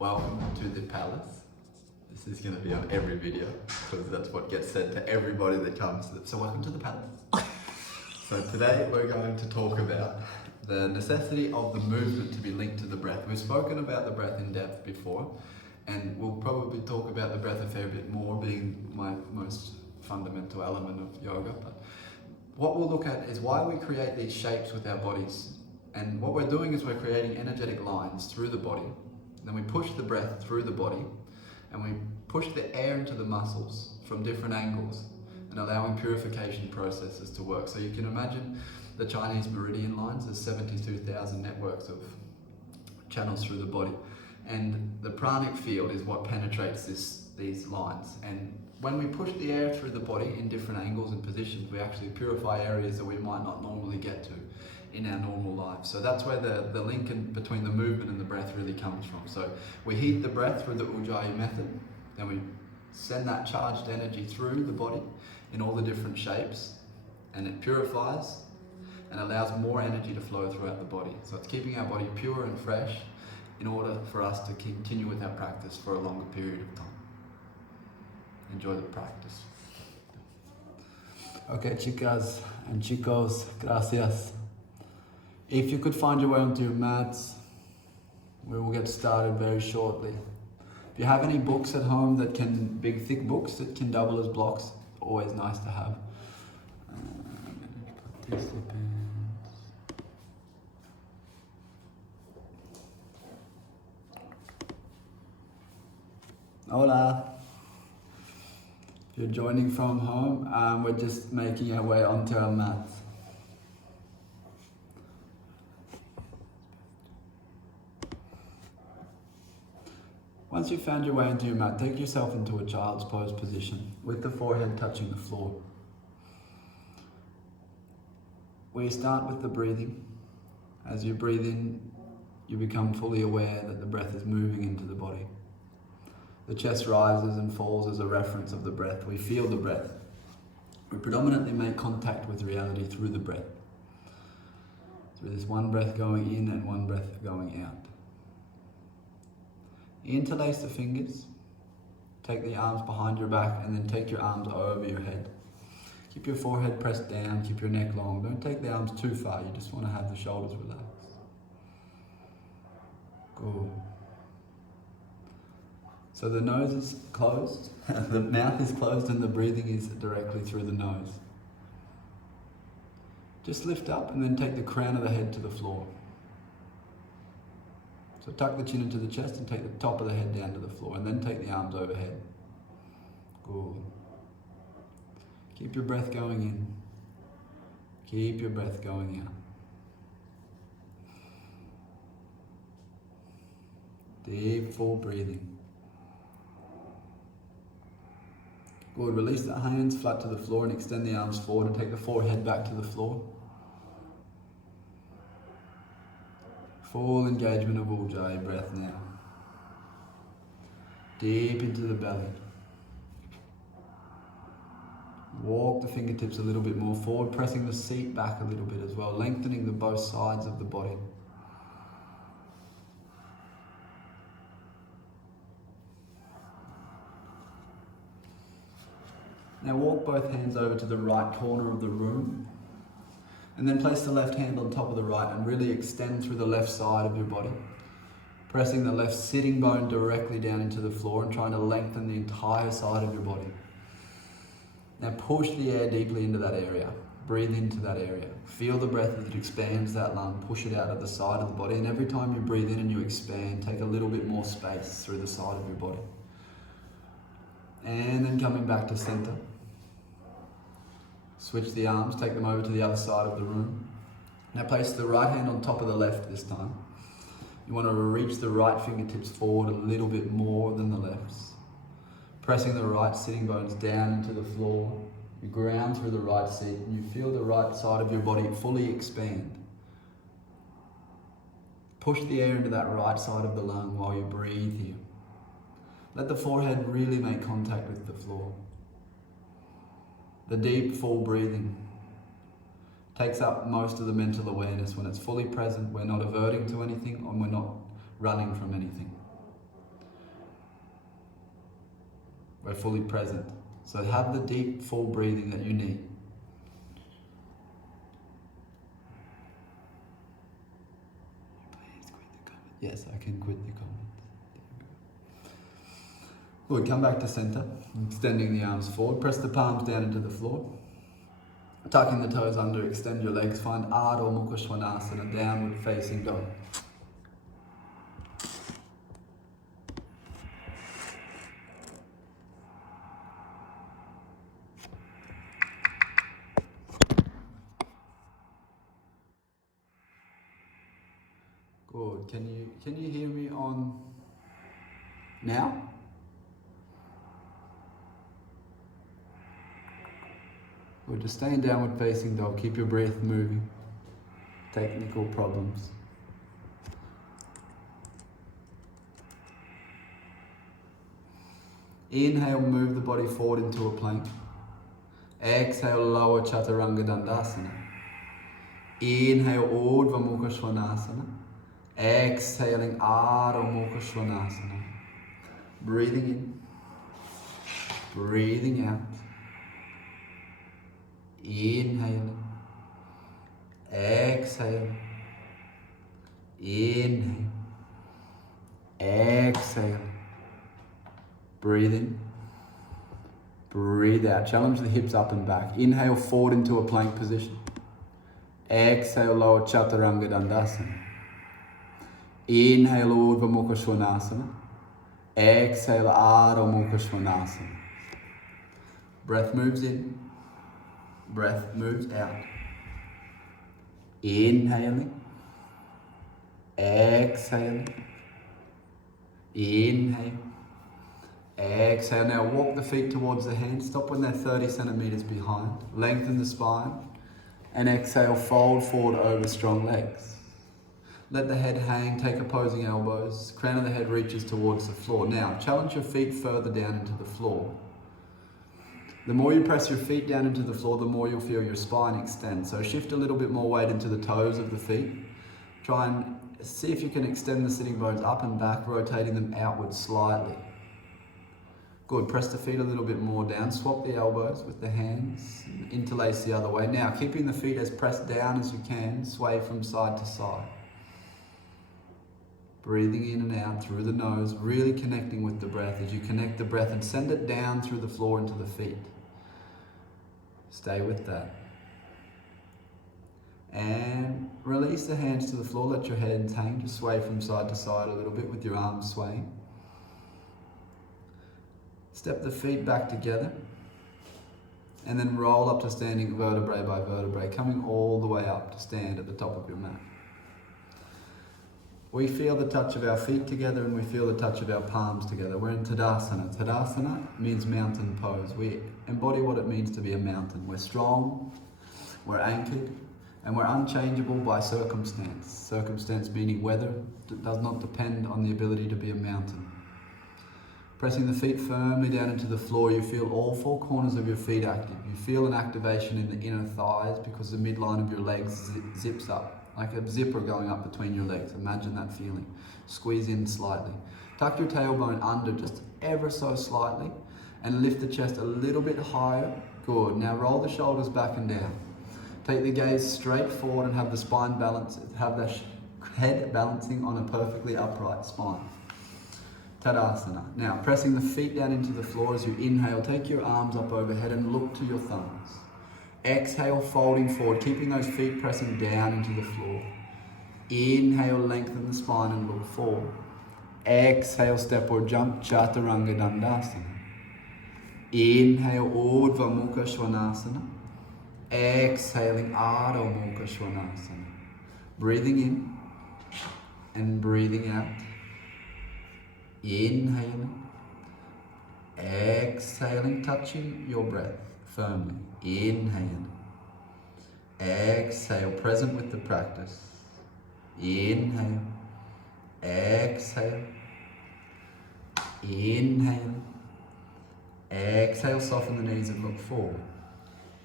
Welcome to the Palace. This is going to be on every video because that's what gets said to everybody that comes. So welcome to the Palace. So today we're going to talk about the necessity of the movement to be linked to the breath. We've spoken about the breath in depth before, and we'll probably talk about the breath a fair bit more, being my most fundamental element of yoga. But what we'll look at is why we create these shapes with our bodies. And what we're doing is we're creating energetic lines through the body. Then we push the breath through the body, and we push the air into the muscles from different angles and allowing purification processes to work. So you can imagine the Chinese meridian lines. There's 72,000 networks of channels through the body. And the pranic field is what penetrates these lines. And when we push the air through the body in different angles and positions, we actually purify areas that we might not normally get to in our normal lives. So that's where the link between the movement and the breath really comes from. So we heat the breath through the Ujjayi method, then we send that charged energy through the body in all the different shapes, and it purifies and allows more energy to flow throughout the body. So it's keeping our body pure and fresh in order for us to continue with our practice for a longer period of time. Enjoy the practice. Okay, chicas and chicos, gracias. If you could find your way onto your mats, we will get started very shortly. If you have any books at home big thick books that can double as blocks, always nice to have. Participants. Hola. If you're joining from home, we're just making our way onto our mats. Once you've found your way into your mat, take yourself into a child's pose position with the forehead touching the floor. We start with the breathing. As you breathe in, you become fully aware that the breath is moving into the body. The chest rises and falls as a reference of the breath. We feel the breath. We predominantly make contact with reality through the breath. Through this one breath going in and one breath going out. Interlace the fingers, take the arms behind your back, and then take your arms over your head. Keep your forehead pressed down, keep your neck long. Don't take the arms too far, you just want to have the shoulders relaxed. Good. So the nose is closed, the mouth is closed, and the breathing is directly through the nose. Just lift up and then take the crown of the head to the floor. So tuck the chin into the chest and take the top of the head down to the floor, and then take the arms overhead. Good. Keep your breath going in. Keep your breath going out. Deep, full breathing. Good. Release the hands flat to the floor and extend the arms forward and take the forehead back to the floor. Full engagement of Ujjayi breath now. Deep into the belly. Walk the fingertips a little bit more forward, pressing the seat back a little bit as well, lengthening both sides of the body. Now walk both hands over to the right corner of the room. And then place the left hand on top of the right and really extend through the left side of your body. Pressing the left sitting bone directly down into the floor and trying to lengthen the entire side of your body. Now push the air deeply into that area. Breathe into that area. Feel the breath as it expands that lung. Push it out of the side of the body. And every time you breathe in and you expand, take a little bit more space through the side of your body. And then coming back to center. Switch the arms, take them over to the other side of the room. Now place the right hand on top of the left this time. You want to reach the right fingertips forward a little bit more than the lefts. Pressing the right sitting bones down into the floor. You ground through the right seat and you feel the right side of your body fully expand. Push the air into that right side of the lung while you breathe here. Let the forehead really make contact with the floor. The deep, full breathing takes up most of the mental awareness. When it's fully present, we're not averting to anything and we're not running from anything. We're fully present. So have the deep, full breathing that you need. Please quit the comment. Yes, I can quit the comment. Good, come back to center, extending the arms forward. Press the palms down into the floor. Tucking the toes under, extend your legs. Find Ardha Mukha Svanasana, downward facing dog. Good. Can you hear me on now? Good. Just stay in downward facing dog. Keep your breath moving. Technical problems. Inhale, move the body forward into a plank. Exhale, lower Chaturanga Dandasana. Inhale, Urdhva Mukha Svanasana. Exhaling, Ardha Mukha Svanasana. Breathing in, breathing out. Inhaling, exhale, inhale, exhale. Breathe in, breathe out. Challenge the hips up and back. Inhale, forward into a plank position. Exhale, lower Chaturanga Dandasana. Inhale, Urdhva Mukha Svanasana. Exhale, Ardha Mukha Svanasana. Breath moves in, breath moves out. Inhaling, exhaling, inhale, exhale. Now walk the feet towards the hands. Stop when they're 30 centimeters behind. Lengthen the spine. And exhale, fold forward over strong legs. Let the head hang, take opposing elbows. Crown of the head reaches towards the floor. Now, challenge your feet further down into the floor. The more you press your feet down into the floor, the more you'll feel your spine extend. So shift a little bit more weight into the toes of the feet. Try and see if you can extend the sitting bones up and back, rotating them outwards slightly. Good, press the feet a little bit more down. Swap the elbows with the hands. Interlace the other way. Now, keeping the feet as pressed down as you can, sway from side to side. Breathing in and out through the nose, really connecting with the breath as you connect the breath and send it down through the floor into the feet. Stay with that. And release the hands to the floor, let your hands hang, just sway from side to side a little bit with your arms swaying. Step the feet back together and then roll up to standing vertebrae by vertebrae, coming all the way up to stand at the top of your mat. We feel the touch of our feet together and we feel the touch of our palms together. We're in Tadasana. Tadasana means mountain pose. We embody what it means to be a mountain. We're strong, we're anchored, and we're unchangeable by circumstance. Circumstance meaning weather does not depend on the ability to be a mountain. Pressing the feet firmly down into the floor, you feel all four corners of your feet active. You feel an activation in the inner thighs because the midline of your legs zips up. Like a zipper going up between your legs. Imagine that feeling. Squeeze in slightly. Tuck your tailbone under just ever so slightly and lift the chest a little bit higher. Good. Now roll the shoulders back and down. Take the gaze straight forward and have the spine balance, have the head balancing on a perfectly upright spine. Tadasana. Now pressing the feet down into the floor as you inhale, take your arms up overhead and look to your thumbs. Exhale, folding forward, keeping those feet pressing down into the floor. Inhale, lengthen the spine and look forward. Exhale, step or jump, Chaturanga Dandasana. Inhale, Urdhva Mukha Svanasana. Exhaling, Ardha Mukha Svanasana. Breathing in and breathing out. Inhaling, exhaling, touching your breath firmly. Inhale, exhale, present with the practice. Inhale, exhale, inhale, exhale, soften the knees and look forward.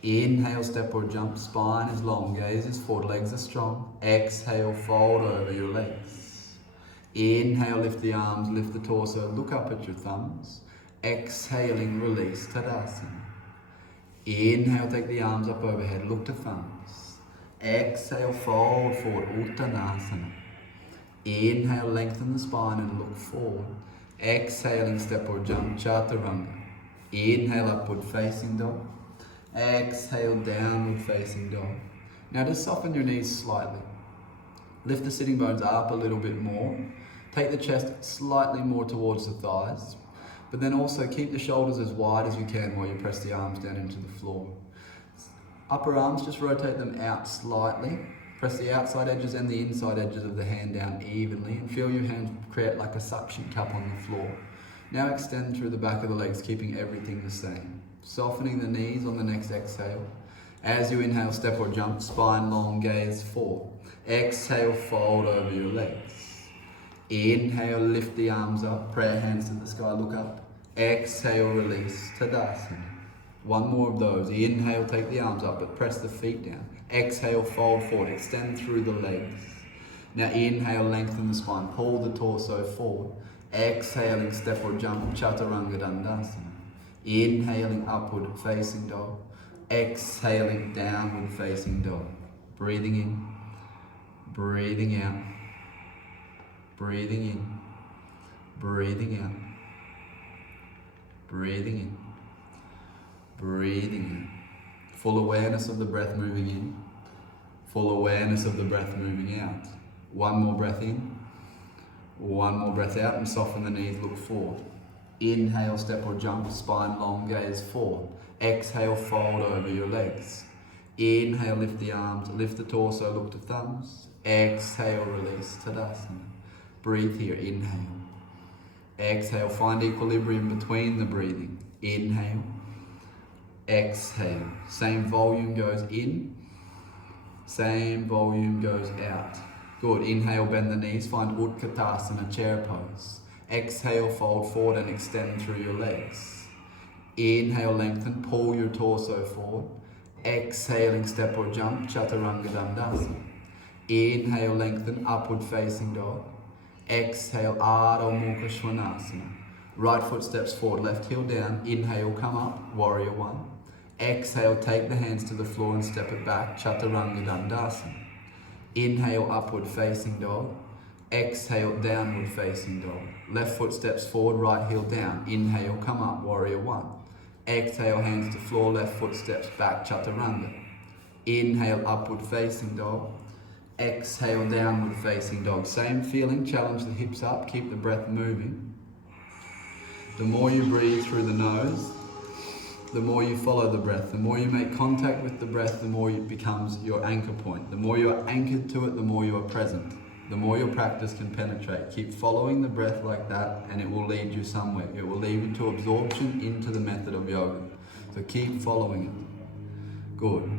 Inhale, step or jump, spine is long, gaze is forward, legs are strong. Exhale, fold over your legs. Inhale, lift the arms, lift the torso, look up at your thumbs. Exhaling, release, Tadasana. Inhale, take the arms up overhead, look to thumbs. Exhale, fold forward, Uttanasana. Inhale, lengthen the spine and look forward. Exhaling, step or jump, Chaturanga. Inhale, upward facing dog. Exhale, downward facing dog. Now just soften your knees slightly. Lift the sitting bones up a little bit more. Take the chest slightly more towards the thighs. But then also keep the shoulders as wide as you can while you press the arms down into the floor. Upper arms, just rotate them out slightly. Press the outside edges and the inside edges of the hand down evenly and feel your hands create like a suction cup on the floor. Now extend through the back of the legs, keeping everything the same. Softening the knees on the next exhale. As you inhale, step or jump, spine long, gaze forward. Exhale, fold over your legs. Inhale, lift the arms up, prayer hands to the sky, look up. Exhale, release, Tadasana. One more of those. Inhale, take the arms up, but press the feet down. Exhale, fold forward, extend through the legs. Now inhale, lengthen the spine, pull the torso forward. Exhaling, step or jump, Chaturanga Dandasana. Inhaling, upward facing dog. Exhaling, downward facing dog. Breathing in, breathing out. Breathing in, breathing out. Breathing in, breathing out. Full awareness of the breath moving in. Full awareness of the breath moving out. One more breath in. One more breath out and soften the knees, look forward. Inhale, step or jump, spine long, gaze forward. Exhale, fold over your legs. Inhale, lift the arms, lift the torso, look to thumbs. Exhale, release, Tadasana. Breathe here, inhale. Exhale, find equilibrium between the breathing. Inhale. Exhale. Same volume goes in. Same volume goes out. Good. Inhale, bend the knees, find Utkatasana, chair pose. Exhale, fold forward and extend through your legs. Inhale, lengthen, pull your torso forward. Exhaling, step or jump, Chaturanga Dandasana. Inhale, lengthen, upward facing dog. Exhale, Adho Mukha Svanasana. Right foot steps forward, left heel down. Inhale, come up, warrior one. Exhale, take the hands to the floor and step it back, Chaturanga Dandasana. Inhale, upward facing dog. Exhale, downward facing dog. Left foot steps forward, right heel down. Inhale, come up, warrior one. Exhale, hands to floor, left foot steps back, Chaturanga. Inhale, upward facing dog. Exhale, downward facing dog. Same feeling, challenge the hips up, keep the breath moving. The more you breathe through the nose, the more you follow the breath. The more you make contact with the breath, the more it becomes your anchor point. The more you are anchored to it, the more you are present. The more your practice can penetrate. Keep following the breath like that and it will lead you somewhere. It will lead you to absorption into the method of yoga. So keep following it. Good.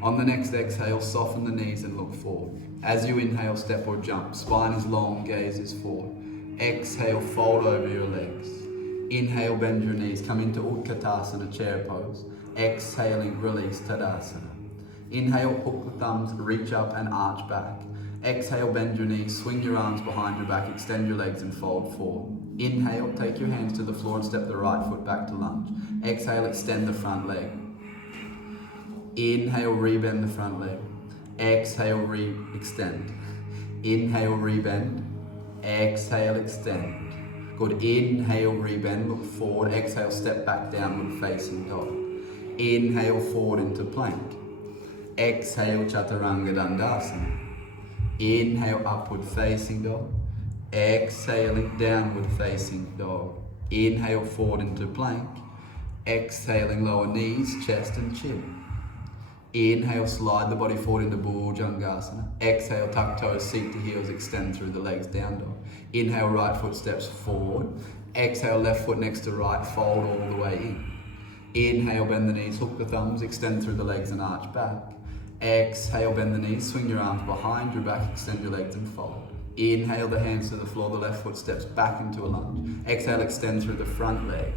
On the next exhale, soften the knees and look forward. As you inhale, step or jump. Spine is long, gaze is forward. Exhale, fold over your legs. Inhale, bend your knees, come into Utkatasana, chair pose. Exhaling, release, Tadasana. Inhale, hook the thumbs, reach up and arch back. Exhale, bend your knees, swing your arms behind your back, extend your legs and fold forward. Inhale, take your hands to the floor and step the right foot back to lunge. Exhale, extend the front leg. Inhale, rebend the front leg. Exhale, re-extend. Inhale, rebend. Exhale, extend. Good. Inhale, rebend, look forward. Exhale, step back, downward facing dog. Inhale, forward into plank. Exhale, Chaturanga Dandasana. Inhale, upward facing dog. Exhaling, downward facing dog. Inhale, forward into plank. Exhaling, lower knees, chest and chin. Inhale, slide the body forward into Bhujangasana. Exhale, tuck toes, seat to heels, extend through the legs, down dog. Inhale, right foot steps forward. Exhale, left foot next to right, fold all the way in. Inhale, bend the knees, hook the thumbs, extend through the legs and arch back. Exhale, bend the knees, swing your arms behind your back, extend your legs and fold. Inhale, the hands to the floor, the left foot steps back into a lunge. Exhale, extend through the front leg.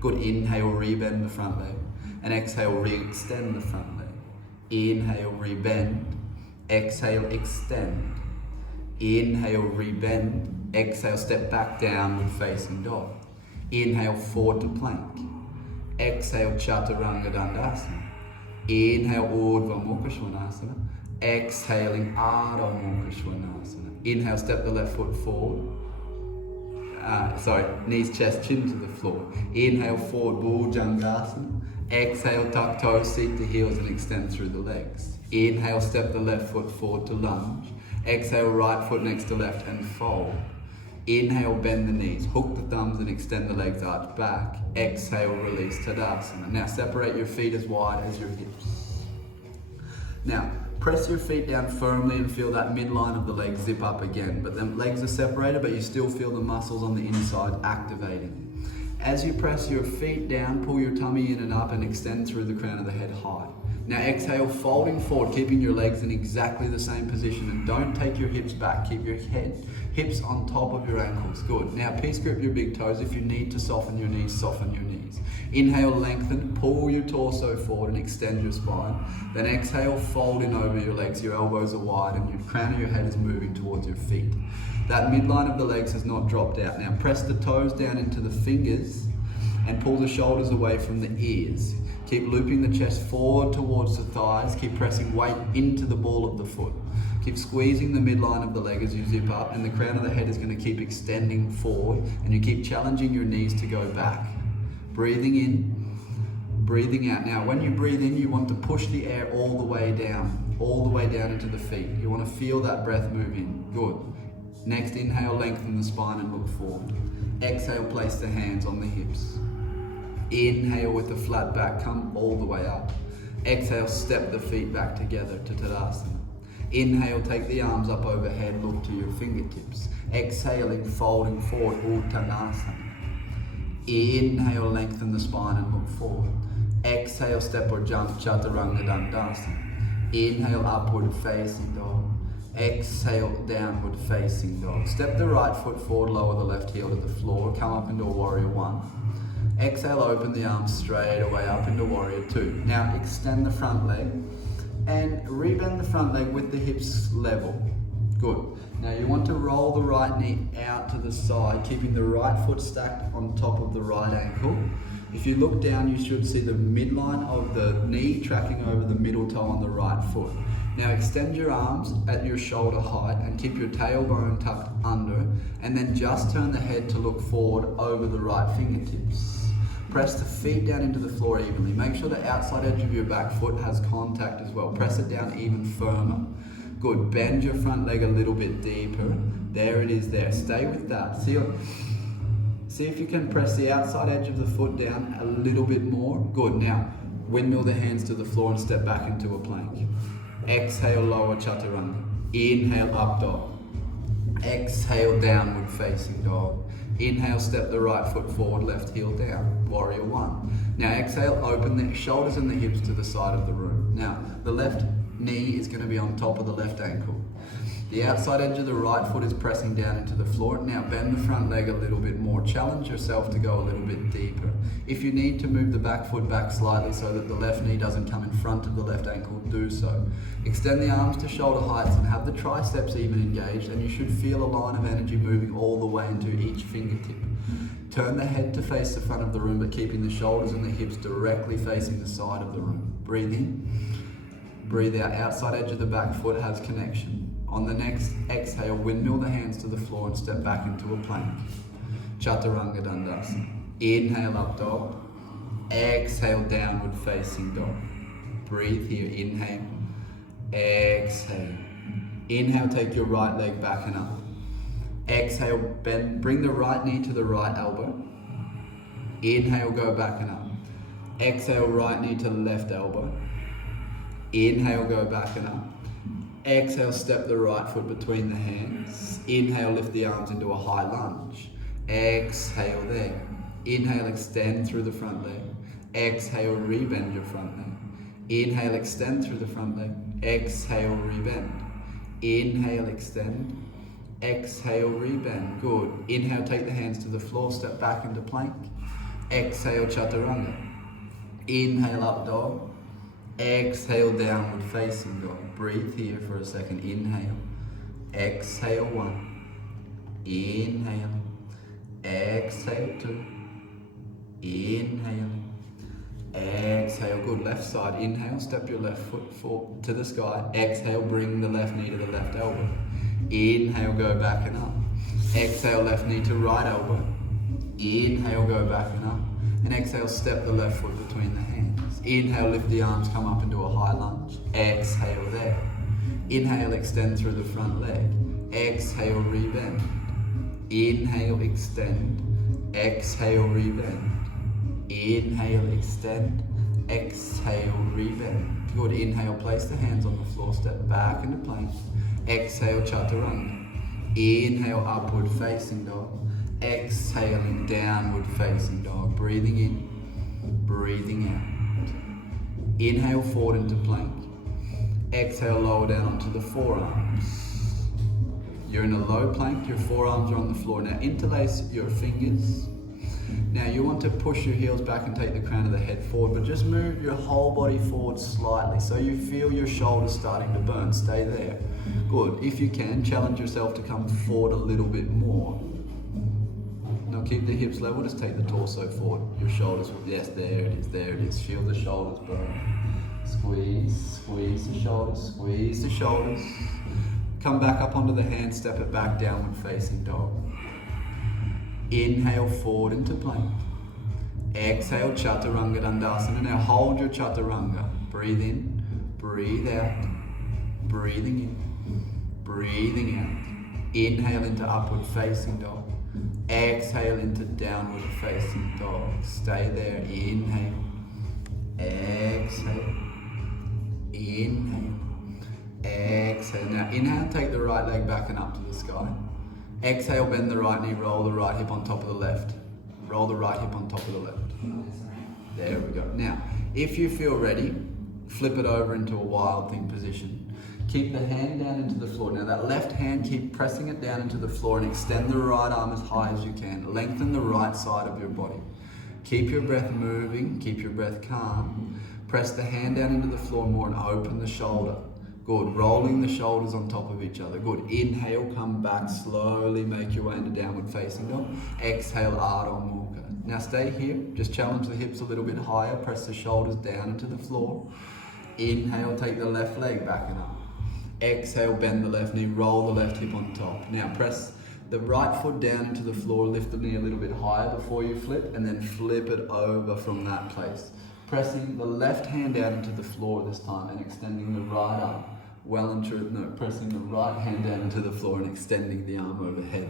Good. Inhale, rebend the front leg. And exhale, re-extend the front leg. Inhale, rebend. Exhale, extend. Inhale, rebend. Exhale, step back, downward facing dog. Inhale, forward to plank. Exhale, Chaturanga Dandasana. Inhale, Urdhva Mukha Svanasana. Exhaling, Adho Mukha Svanasana. Inhale, step the left foot forward. Knees, chest, chin to the floor. Inhale, forward, Bhujangasana. Exhale, tuck toes, seat to heels and extend through the legs. Inhale, step the left foot forward to lunge. Exhale, right foot next to left and fold. Inhale, bend the knees, hook the thumbs and extend the legs, arch back. Exhale, release, Tadasana. Now separate your feet as wide as your hips. Now, press your feet down firmly and feel that midline of the leg zip up again. But the legs are separated, but you still feel the muscles on the inside activating. As you press your feet down, pull your tummy in and up and extend through the crown of the head high. Now exhale, folding forward, keeping your legs in exactly the same position, and don't take your hips back. Keep your hips on top of your ankles. Good. Now peace grip your big toes. If you need to soften your knees, soften your knees. Inhale, lengthen, pull your torso forward and extend your spine. Then exhale, fold in over your legs. Your elbows are wide and your crown of your head is moving towards your feet. That midline of the legs has not dropped out. Now press the toes down into the fingers and pull the shoulders away from the ears. Keep looping the chest forward towards the thighs. Keep pressing weight into the ball of the foot. Keep squeezing the midline of the leg as you zip up, and the crown of the head is going to keep extending forward, and you keep challenging your knees to go back. Breathing in, breathing out. Now when you breathe in, you want to push the air all the way down into the feet. You want to feel that breath move in. Good. Next, inhale, lengthen the spine and look forward. Exhale, place the hands on the hips. Inhale with the flat back, come all the way up. Exhale, step the feet back together to Tadasana. Inhale, take the arms up overhead, look to your fingertips. Exhaling, folding forward, Uttanasana. Inhale, lengthen the spine and look forward. Exhale, step or jump, Chaturanga Dandasana. Inhale, upward facing dog. Exhale, downward facing dog. Step the right foot forward, lower the left heel to the floor, come up into a warrior one. Exhale, open the arms straight away up into warrior two. Now extend the front leg and rebend the front leg with the hips level. Good. Now you want to roll the right knee out to the side, keeping the right foot stacked on top of the right ankle. If you look down, you should see the midline of the knee tracking over the middle toe on the right foot. Now extend your arms at your shoulder height and keep your tailbone tucked under, and then just turn the head to look forward over the right fingertips. Press the feet down into the floor evenly. Make sure the outside edge of your back foot has contact as well. Press it down even firmer. Good. Bend your front leg a little bit deeper. There it is there. Stay with that. See if you can press the outside edge of the foot down a little bit more. Good. Now, windmill the hands to the floor and step back into a plank. Exhale, lower chaturanga. Inhale, up dog. Exhale, downward facing dog. Inhale, step the right foot forward, left heel down. Warrior one. Now exhale, open the shoulders and the hips to the side of the room. Now, the left knee is going to be on top of the left ankle. The outside edge of the right foot is pressing down into the floor. Now bend the front leg a little bit more. Challenge yourself to go a little bit deeper. If you need to move the back foot back slightly so that the left knee doesn't come in front of the left ankle, do so. Extend the arms to shoulder heights and have the triceps even engaged, and you should feel a line of energy moving all the way into each fingertip. Turn the head to face the front of the room, but keeping the shoulders and the hips directly facing the side of the room. Breathe in, breathe out. Outside edge of the back foot has connection. On the next exhale, windmill the hands to the floor and step back into a plank. Chaturanga Dandasana. Inhale, up dog. Exhale, downward facing dog. Breathe here. Inhale. Exhale. Inhale, take your right leg back and up. Exhale, bend. Bring the right knee to the right elbow. Inhale, go back and up. Exhale, right knee to the left elbow. Inhale, go back and up. Exhale, step the right foot between the hands. Inhale, lift the arms into a high lunge. Exhale there. Inhale, extend through the front leg. Exhale, rebend your front leg. Inhale, extend through the front leg. Exhale, rebend. Inhale, extend. Exhale, rebend. Good. Inhale, take the hands to the floor, step back into plank. Exhale, chaturanga. Inhale, up dog. Exhale, downward facing dog. Breathe here for a second. Inhale. Exhale, one. Inhale. Exhale, two. Inhaling. Exhale, good. Left side, inhale, step your left foot to the sky. Exhale, bring the left knee to the left elbow. Inhale, go back and up. Exhale, left knee to right elbow. Inhale, go back and up. And exhale, step the left foot between the hands. Inhale, lift the arms, come up into a high lunge. Exhale there. Inhale, extend through the front leg. Exhale, rebend. Inhale, extend. Exhale, rebend. Inhale, extend. Exhale, rebend. Good. Inhale, place the hands on the floor, step back into plank. Exhale, chaturanga. Inhale, upward facing dog. Exhaling, downward facing dog. Breathing in, breathing out. Inhale, forward into plank. Exhale, lower down onto the forearms. You're in a low plank, your forearms are on the floor. Now interlace your fingers. Now you want to push your heels back and take the crown of the head forward, but just move your whole body forward slightly so you feel your shoulders starting to burn. Stay there. Good. If you can, challenge yourself to come forward a little bit more. Now keep the hips level, just take the torso forward. Your shoulders, yes, there it is, there it is. Feel the shoulders burn. Squeeze, squeeze the shoulders, squeeze the shoulders. Come back up onto the hands, step it back, downward facing dog. Inhale, forward into plank. Exhale, chaturanga dandasana. Now hold your chaturanga. Breathe in, breathe out. Breathing in, breathing out. Inhale into upward facing dog. Exhale into downward facing dog. Stay there. Inhale. Exhale. Inhale. Exhale. Now inhale, take the right leg back and up to the sky. Exhale, bend the right knee, roll the right hip on top of the left. Roll the right hip on top of the left. There we go. Now, if you feel ready, flip it over into a wild thing position. Keep the hand down into the floor. Now that left hand, keep pressing it down into the floor and extend the right arm as high as you can. Lengthen the right side of your body. Keep your breath moving, keep your breath calm. Press the hand down into the floor more and open the shoulder. Good. Rolling the shoulders on top of each other. Good. Inhale, come back slowly, make your way into downward facing dog. Exhale, Ardha Mukha. Now stay here, just challenge the hips a little bit higher, press the shoulders down into the floor. Inhale, take the left leg back and up. Exhale, bend the left knee, roll the left hip on top. Now press the right foot down into the floor, lift the knee a little bit higher before you flip, and then flip it over from that place. Pressing the left hand down into the floor this time and extending the right arm. Well and true, no, pressing the right hand down into the floor and extending the arm overhead.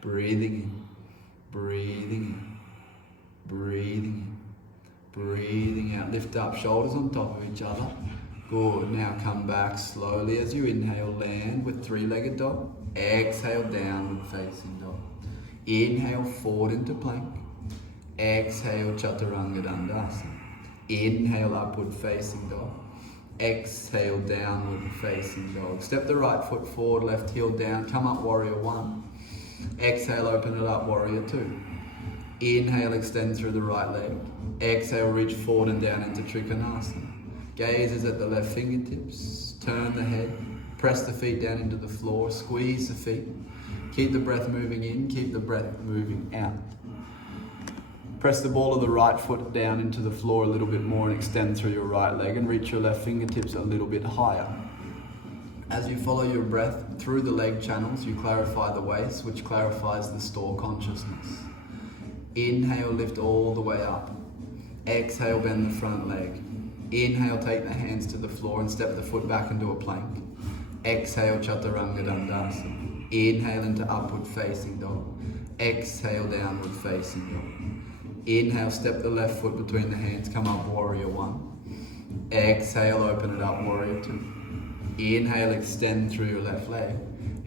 Breathing in, breathing in, breathing in, breathing out. Lift up, shoulders on top of each other. Good, now come back slowly as you inhale, land with three-legged dog. Exhale, downward facing dog. Inhale, forward into plank. Exhale, chaturanga dandasana. Inhale, upward facing dog. Exhale, downward facing dog. Step the right foot forward, left heel down. Come up, warrior one. Exhale, open it up, warrior two. Inhale, extend through the right leg. Exhale, reach forward and down into trikonasana. Gaze is at the left fingertips. Turn the head. Press the feet down into the floor. Squeeze the feet. Keep the breath moving in. Keep the breath moving out. Press the ball of the right foot down into the floor a little bit more and extend through your right leg and reach your left fingertips a little bit higher. As you follow your breath through the leg channels, you clarify the waist, which clarifies the store consciousness. Inhale, lift all the way up. Exhale, bend the front leg. Inhale, take the hands to the floor and step the foot back into a plank. Exhale, chaturanga dandasana. Inhale into upward facing dog. Exhale, downward facing dog. Inhale, step the left foot between the hands, come up, warrior one. Exhale, open it up, warrior two. Inhale, extend through your left leg.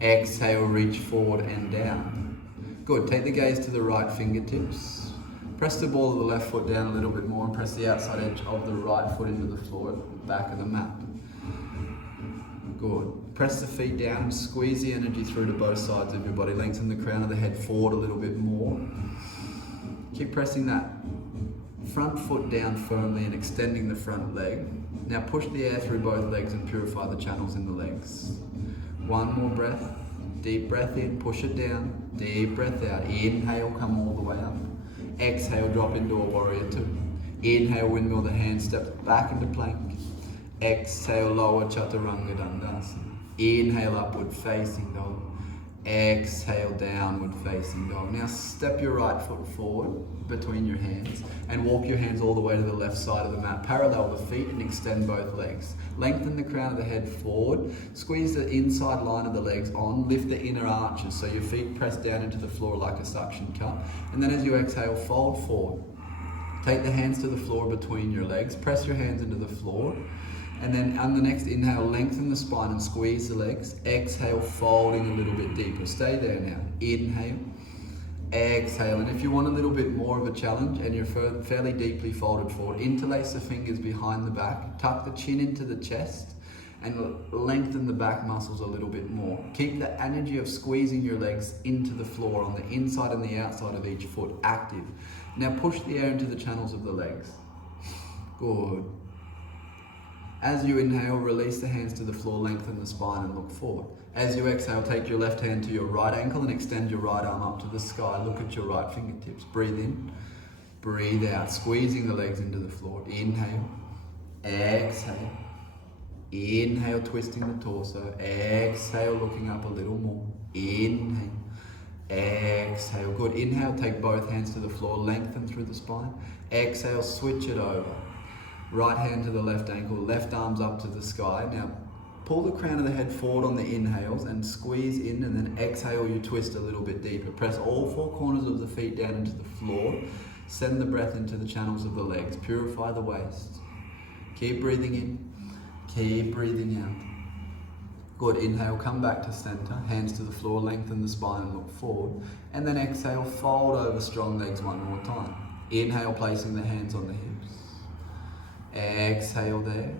Exhale, reach forward and down. Good, take the gaze to the right fingertips. Press the ball of the left foot down a little bit more and press the outside edge of the right foot into the floor at the back of the mat. Good. Press the feet down and squeeze the energy through to both sides of your body. Lengthen the crown of the head forward a little bit more. Keep pressing that front foot down firmly and extending the front leg. Now push the air through both legs and purify the channels in the legs. One more breath. Deep breath in, push it down. Deep breath out. Inhale, come all the way up. Exhale, drop into a warrior two. Inhale, windmill the hands, step back into plank. Exhale, lower chaturanga dandasana. Inhale, upward facing dog. Exhale, downward facing dog. Now step your right foot forward between your hands and walk your hands all the way to the left side of the mat. Parallel the feet and extend both legs. Lengthen the crown of the head forward. Squeeze the inside line of the legs on. Lift the inner arches so your feet press down into the floor like a suction cup. And then as you exhale, fold forward. Take the hands to the floor between your legs. Press your hands into the floor. And then on the next inhale, lengthen the spine and squeeze the legs. Exhale, folding a little bit deeper. Stay there now. Inhale, exhale. And if you want a little bit more of a challenge and you're fairly deeply folded forward, interlace the fingers behind the back, tuck the chin into the chest, and lengthen the back muscles a little bit more. Keep the energy of squeezing your legs into the floor on the inside and the outside of each foot active. Now push the air into the channels of the legs. Good. As you inhale, release the hands to the floor, lengthen the spine and look forward. As you exhale, take your left hand to your right ankle and extend your right arm up to the sky. Look at your right fingertips. Breathe in, breathe out, squeezing the legs into the floor. Inhale, exhale. Inhale, twisting the torso. Exhale, looking up a little more. Inhale, exhale. Good. Inhale, take both hands to the floor, lengthen through the spine. Exhale, switch it over. Right hand to the left ankle, left arms up to the sky. Now pull the crown of the head forward on the inhales and squeeze in, and then exhale, you twist a little bit deeper. Press all four corners of the feet down into the floor. Send the breath into the channels of the legs. Purify the waist. Keep breathing in, keep breathing out. Good. Inhale, come back to center, hands to the floor, lengthen the spine and look forward. And then exhale, fold over strong legs one more time. Inhale, placing the hands on the hips. Exhale there.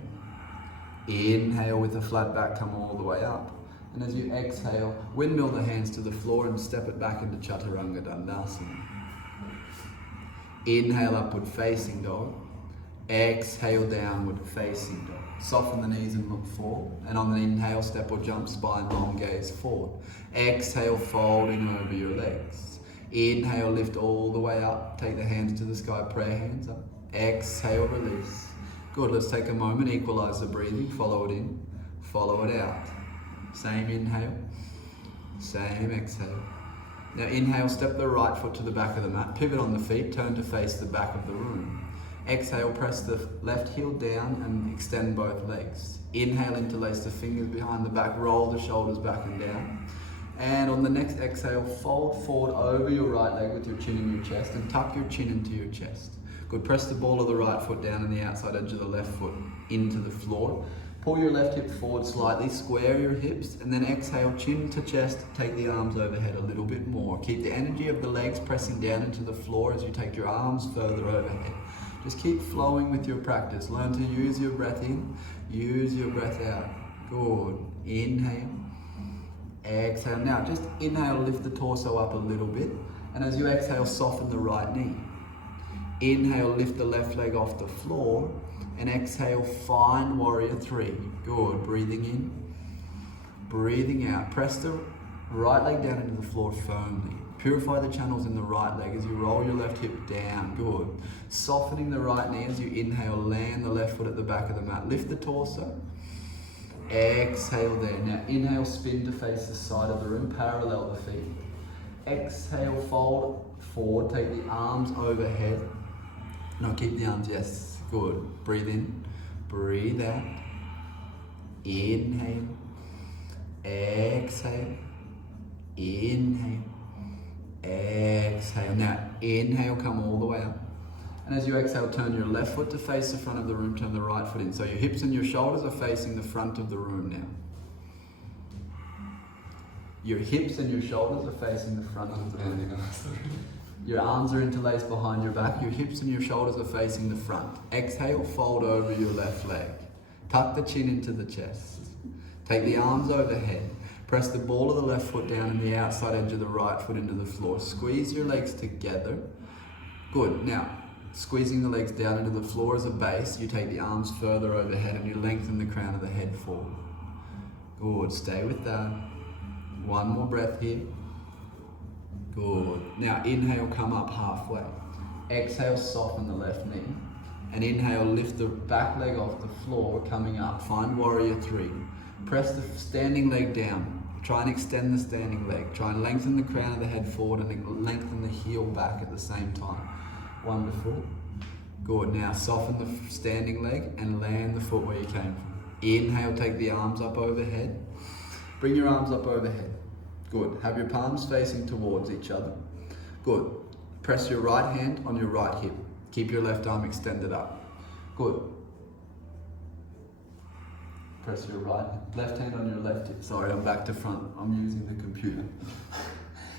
Inhale with a flat back, come all the way up. And as you exhale, windmill the hands to the floor and step it back into chaturanga dandasana. Inhale, upward facing dog. Exhale, downward facing dog. Soften the knees and look forward. And on the inhale, step or jump, spine long, gaze forward. Exhale, folding over your legs. Inhale, lift all the way up. Take the hands to the sky, prayer hands up. Exhale, release. Good, let's take a moment, equalize the breathing, follow it in, follow it out. Same inhale, same exhale. Now inhale, step the right foot to the back of the mat, pivot on the feet, turn to face the back of the room. Exhale, press the left heel down and extend both legs. Inhale, interlace the fingers behind the back, roll the shoulders back and down. And on the next exhale, fold forward over your right leg with your chin in your chest and tuck your chin into your chest. Good. Press the ball of the right foot down and the outside edge of the left foot into the floor. Pull your left hip forward slightly, square your hips, and then exhale, chin to chest, take the arms overhead a little bit more. Keep the energy of the legs pressing down into the floor as you take your arms further overhead. Just keep flowing with your practice. Learn to use your breath in, use your breath out. Good. Inhale, exhale. Now just inhale, lift the torso up a little bit, and as you exhale, soften the right knee. Inhale, lift the left leg off the floor, and exhale, find warrior three. Good. Breathing in, breathing out. Press the right leg down into the floor firmly. Purify the channels in the right leg as you roll your left hip down. Good. Softening the right knee as you inhale, land the left foot at the back of the mat. Lift the torso. Exhale there. Now inhale, spin to face the side of the room, parallel the feet. Exhale, fold forward, take the arms overhead. No, keep the arms, yes, good. Breathe in, breathe out. Inhale, exhale, inhale, exhale. Now inhale, come all the way up. And as you exhale, turn your left foot to face the front of the room, turn the right foot in. So your hips and your shoulders are facing the front of the room now. Your hips and your shoulders are facing the front of the room. Your arms are interlaced behind your back. Your hips and your shoulders are facing the front. Exhale, fold over your left leg. Tuck the chin into the chest. Take the arms overhead. Press the ball of the left foot down and the outside edge of the right foot into the floor. Squeeze your legs together. Good. Now, squeezing the legs down into the floor as a base, you take the arms further overhead and you lengthen the crown of the head forward. Good. Stay with that. One more breath here. Good. Now inhale, come up halfway. Exhale, soften the left knee. And inhale, lift the back leg off the floor, coming up. Find warrior 3. Press the standing leg down. Try and extend the standing leg. Try and lengthen the crown of the head forward and lengthen the heel back at the same time. Wonderful. Good. Now soften the standing leg and land the foot where you came from. Inhale, take the arms up overhead. Bring your arms up overhead. Good. Have your palms facing towards each other. Good. Press your right hand on your right hip. Keep your left arm extended up. Good. Press your left hand on your left hip. Sorry, I'm back to front. I'm using the computer.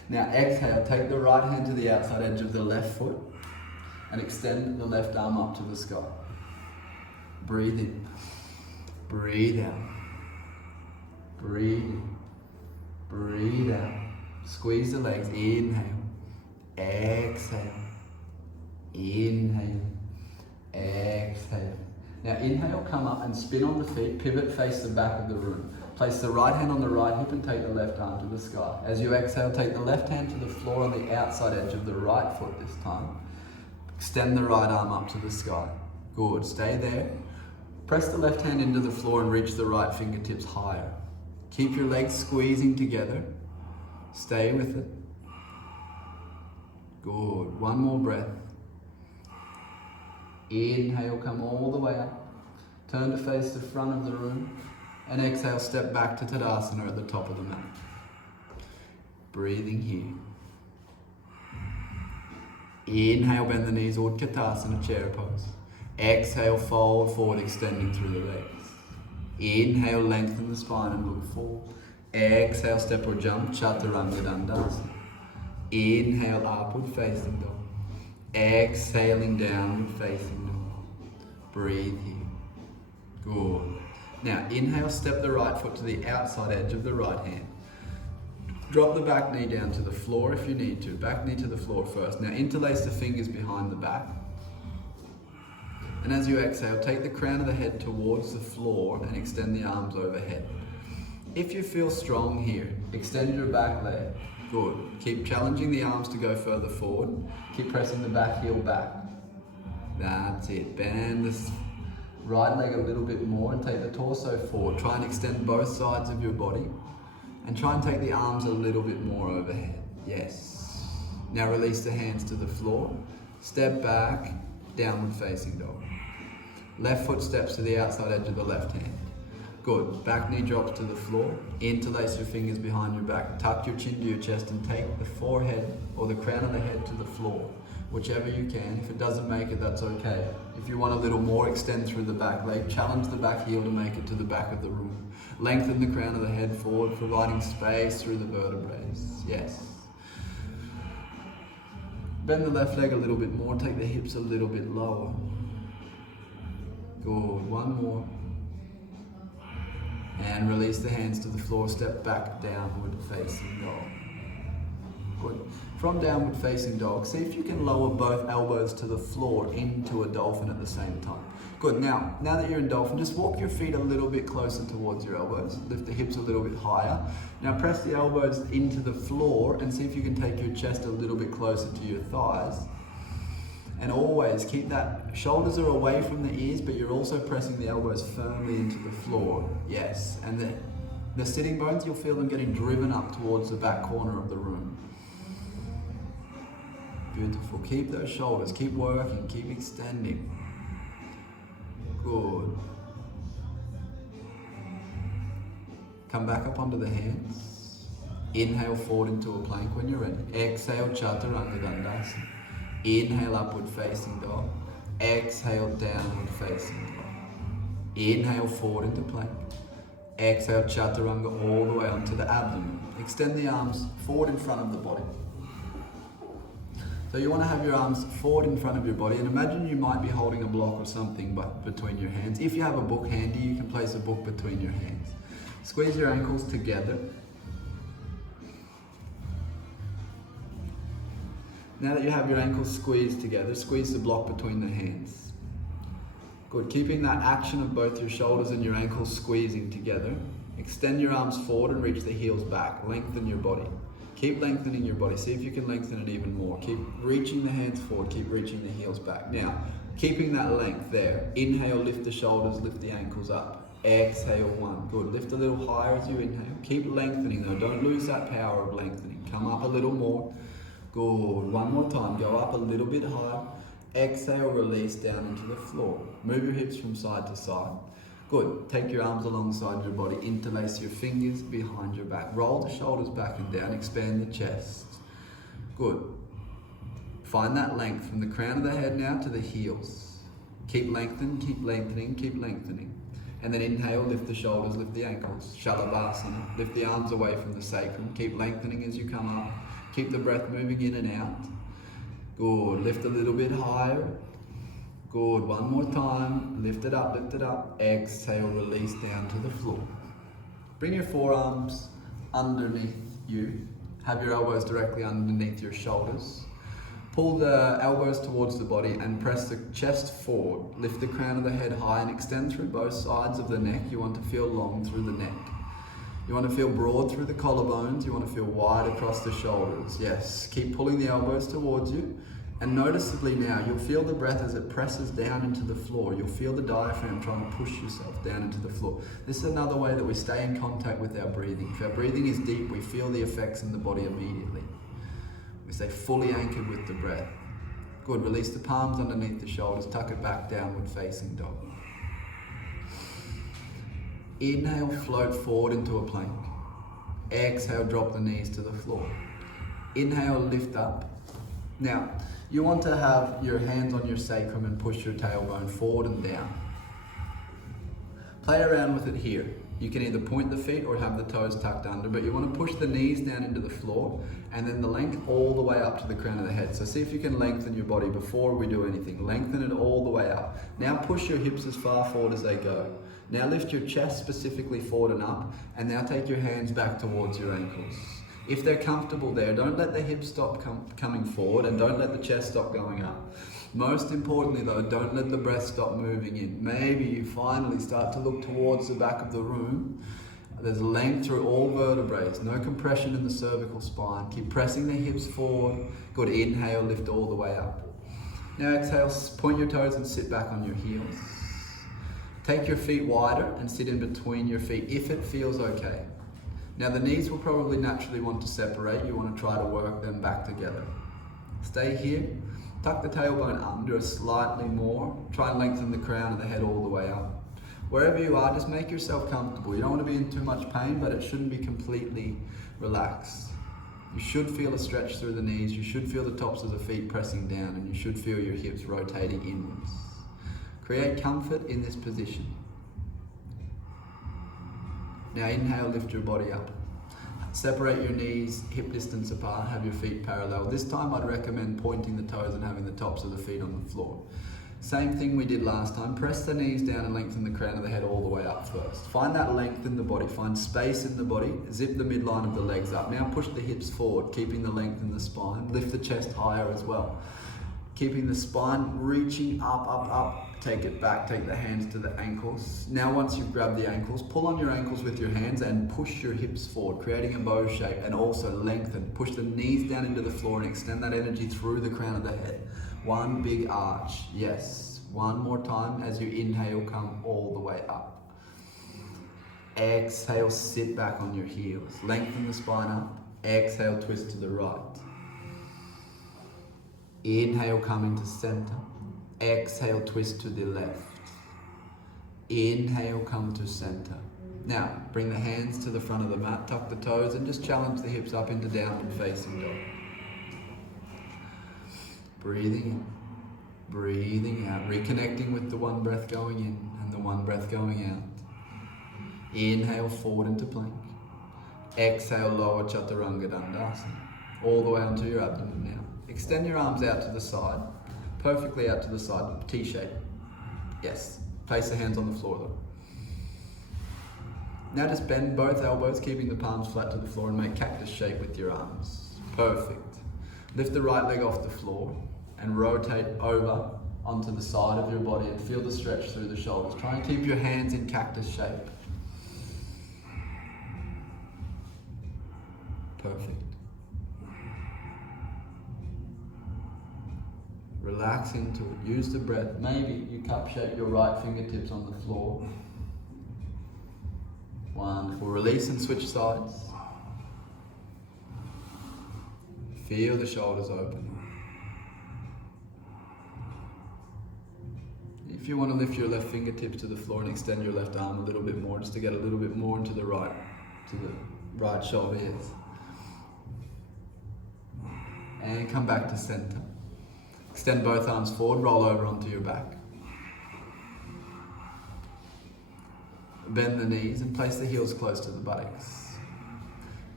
Now exhale, take the right hand to the outside edge of the left foot and extend the left arm up to the sky. Breathe in. Breathe out. Breathe in. Breathe out. Squeeze the legs. Inhale. Exhale. Inhale. Exhale. Now inhale, come up and spin on the feet, pivot, face the back of the room. Place the right hand on the right hip and take the left arm to the sky. As you exhale, take the left hand to the floor on the outside edge of the right foot this time. Extend the right arm up to the sky. Good, stay there. Press the left hand into the floor and reach the right fingertips higher. Keep your legs squeezing together. Stay with it. Good, one more breath. Inhale, come all the way up. Turn to face the front of the room. And exhale, step back to Tadasana at the top of the mat. Breathing here. Inhale, bend the knees, Utkatasana, chair pose. Exhale, fold forward, extending through the legs. Inhale, lengthen the spine and look forward. Exhale, step or jump, Chaturanga Dandasana. Inhale, upward facing dog. Exhaling, downward facing dog. Breathe here. Good. Now inhale, step the right foot to the outside edge of the right hand. Drop the back knee down to the floor if you need to. Back knee to the floor first. Now interlace the fingers behind the back. And as you exhale, take the crown of the head towards the floor and extend the arms overhead. If you feel strong here, extend your back leg. Good. Keep challenging the arms to go further forward. Keep pressing the back heel back. That's it. Bend this right leg a little bit more and take the torso forward. Try and extend both sides of your body. And try and take the arms a little bit more overhead. Yes. Now release the hands to the floor. Step back, downward facing dog. Left foot steps to the outside edge of the left hand. Good. Back knee drops to the floor. Interlace your fingers behind your back. Tuck your chin to your chest and take the forehead or the crown of the head to the floor. Whichever you can. If it doesn't make it, that's okay. If you want a little more, extend through the back leg. Challenge the back heel to make it to the back of the room. Lengthen the crown of the head forward, providing space through the vertebrae. Yes. Bend the left leg a little bit more. Take the hips a little bit lower. Good. One more. And release the hands to the floor. Step back, downward facing dog. Good. From downward facing dog, see if you can lower both elbows to the floor into a dolphin at the same time. Good. Now that you're in dolphin, just walk your feet a little bit closer towards your elbows. Lift the hips a little bit higher. Now press the elbows into the floor and see if you can take your chest a little bit closer to your thighs. And always keep that, shoulders are away from the ears, but you're also pressing the elbows firmly into the floor. Yes. And the sitting bones, you'll feel them getting driven up towards the back corner of the room. Beautiful. Keep those shoulders. Keep working. Keep extending. Good. Come back up onto the hands. Inhale forward into a plank when you're ready. Exhale, Chaturanga Dandasana. Inhale, upward facing dog. Exhale, downward facing dog. Inhale forward into plank. Exhale, Chaturanga all the way onto the abdomen. Extend the arms forward in front of the body. So you want to have your arms forward in front of your body, and imagine you might be holding a block or something between your hands. If you have a book handy, you can place a book between your hands. Squeeze your ankles together. Now that you have your ankles squeezed together, squeeze the block between the hands. Good. Keeping that action of both your shoulders and your ankles squeezing together. Extend your arms forward and reach the heels back. Lengthen your body. Keep lengthening your body. See if you can lengthen it even more. Keep reaching the hands forward. Keep reaching the heels back. Now, keeping that length there. Inhale, lift the shoulders, lift the ankles up. Exhale, 1. Good. Lift a little higher as you inhale. Keep lengthening though. Don't lose that power of lengthening. Come up a little more. Good. One more time. Go up a little bit higher. Exhale, release down into the floor. Move your hips from side to side. Good. Take your arms alongside your body. Interlace your fingers behind your back. Roll the shoulders back and down. Expand the chest. Good. Find that length from the crown of the head now to the heels. Keep lengthening, keep lengthening, keep lengthening. And then inhale, lift the shoulders, lift the ankles. Shalabhasana. Lift the arms away from the sacrum. Keep lengthening as you come up. Keep the breath moving in and out. Good. Lift a little bit higher. Good. One more time. Lift it up, lift it up. Exhale, release down to the floor. Bring your forearms underneath you. Have your elbows directly underneath your shoulders. Pull the elbows towards the body and press the chest forward. Lift the crown of the head high and extend through both sides of the neck. You want to feel long through the neck. You want to feel broad through the collarbones. You want to feel wide across the shoulders. Yes, keep pulling the elbows towards you. And noticeably now, you'll feel the breath as it presses down into the floor. You'll feel the diaphragm trying to push yourself down into the floor. This is another way that we stay in contact with our breathing. If our breathing is deep, we feel the effects in the body immediately. We stay fully anchored with the breath. Good, release the palms underneath the shoulders, tuck it back downward facing dog. Inhale, float forward into a plank. Exhale, drop the knees to the floor. Inhale, lift up. Now, you want to have your hands on your sacrum and push your tailbone forward and down. Play around with it here. You can either point the feet or have the toes tucked under, but you want to push the knees down into the floor and then the length all the way up to the crown of the head. So see if you can lengthen your body before we do anything. Lengthen it all the way up. Now push your hips as far forward as they go. Now lift your chest specifically forward and up, and now take your hands back towards your ankles. If they're comfortable there, don't let the hips stop coming forward and don't let the chest stop going up. Most importantly though, don't let the breath stop moving in. Maybe you finally start to look towards the back of the room. There's length through all vertebrae, no compression in the cervical spine. Keep pressing the hips forward. Good, inhale, lift all the way up. Now exhale, point your toes and sit back on your heels. Take your feet wider and sit in between your feet if it feels okay. Now the knees will probably naturally want to separate. You want to try to work them back together. Stay here. Tuck the tailbone under slightly more. Try and lengthen the crown of the head all the way up. Wherever you are, just make yourself comfortable. You don't want to be in too much pain, but it shouldn't be completely relaxed. You should feel a stretch through the knees. You should feel the tops of the feet pressing down, and you should feel your hips rotating inwards. Create comfort in this position. Now inhale, lift your body up. Separate your knees hip distance apart, have your feet parallel. This time I'd recommend pointing the toes and having the tops of the feet on the floor. Same thing we did last time. Press the knees down and lengthen the crown of the head all the way up first. Find that length in the body, find space in the body, zip the midline of the legs up. Now push the hips forward, keeping the length in the spine. Lift the chest higher as well. Keeping the spine reaching up, up, up. Take it back, take the hands to the ankles. Now once you've grabbed the ankles, pull on your ankles with your hands and push your hips forward, creating a bow shape, and also lengthen. Push the knees down into the floor and extend that energy through the crown of the head. One big arch, yes. One more time as you inhale, come all the way up. Exhale, sit back on your heels. Lengthen the spine up. Exhale, twist to the right. Inhale, come into center. Exhale, twist to the left. Inhale, come to center. Now, bring the hands to the front of the mat, tuck the toes, and just challenge the hips up into downward facing dog. Breathing in, breathing out, reconnecting with the one breath going in and the one breath going out. Inhale, forward into plank. Exhale, lower chaturanga dandasana. All the way onto your abdomen now. Extend your arms out to the side. Perfectly out to the side, T-shape. Yes, face the hands on the floor though. Now just bend both elbows, keeping the palms flat to the floor, and make cactus shape with your arms. Perfect. Lift the right leg off the floor and rotate over onto the side of your body and feel the stretch through the shoulders. Try and keep your hands in cactus shape. Perfect. relax into it. Use the breath. Maybe you cup shape your right fingertips on the floor. Wonderful. Release and switch sides. Feel the shoulders open. If you want to lift your left fingertips to the floor and extend your left arm a little bit more, just to get a little bit more into the right shoulder, yes. And come back to center. Extend both arms forward, roll over onto your back. Bend the knees and place the heels close to the buttocks.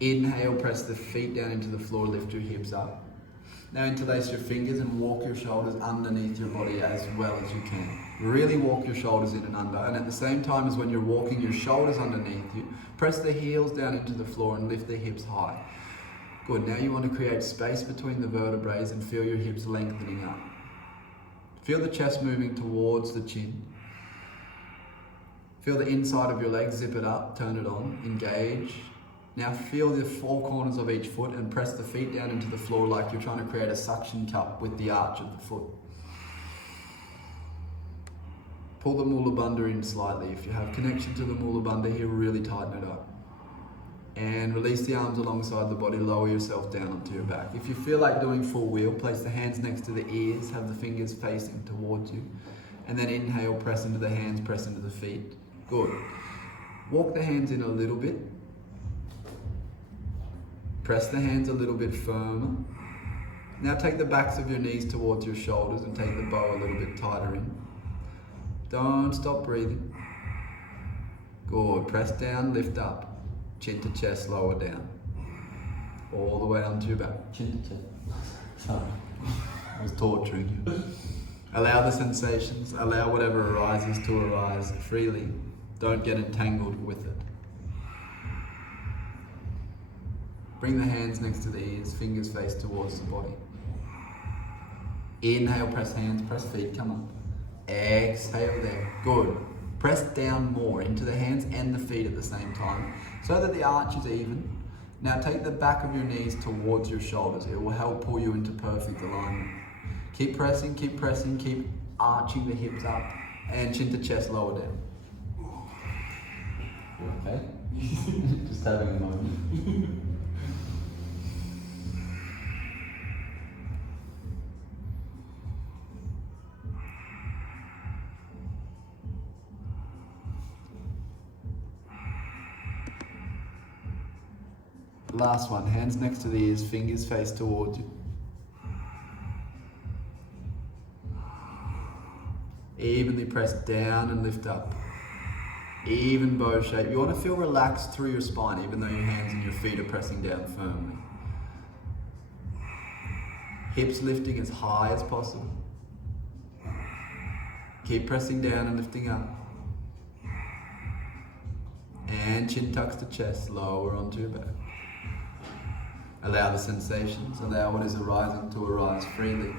Inhale, press the feet down into the floor, lift your hips up. Now interlace your fingers and walk your shoulders underneath your body as well as you can. Really walk your shoulders in and under, and at the same time as when you're walking your shoulders underneath you, press the heels down into the floor and lift the hips high. Good, now you want to create space between the vertebrae and feel your hips lengthening up. Feel the chest moving towards the chin. Feel the inside of your legs, zip it up, turn it on, engage. Now feel the four corners of each foot and press the feet down into the floor like you're trying to create a suction cup with the arch of the foot. Pull the Mula Bandha in slightly. If you have connection to the Mula Bandha here, really tighten it up. And release the arms alongside the body, lower yourself down onto your back. If you feel like doing full wheel, place the hands next to the ears, have the fingers facing towards you. And then inhale, press into the hands, press into the feet. Good. Walk the hands in a little bit. Press the hands a little bit firmer. Now take the backs of your knees towards your shoulders and take the bow a little bit tighter in. Don't stop breathing. Good. Press down, lift up. Chin to chest, lower down. All the way onto your back. Chin to chest. Sorry. I was torturing you. Allow the sensations, allow whatever arises to arise freely. Don't get entangled with it. Bring the hands next to the ears, fingers face towards the body. Inhale, press hands, press feet, come up. Exhale there, good. Press down more into the hands and the feet at the same time so that the arch is even. Now take the back of your knees towards your shoulders. It will help pull you into perfect alignment. Keep pressing, keep arching the hips up and chin to chest, lower down. You okay? Just having a moment. Last one, hands next to the ears, fingers face towards you. Evenly press down and lift up. Even bow shape. You want to feel relaxed through your spine even though your hands and your feet are pressing down firmly. Hips lifting as high as possible. Keep pressing down and lifting up. And chin tucks to chest, lower onto your back. Allow the sensations, allow what is arising to arise freely.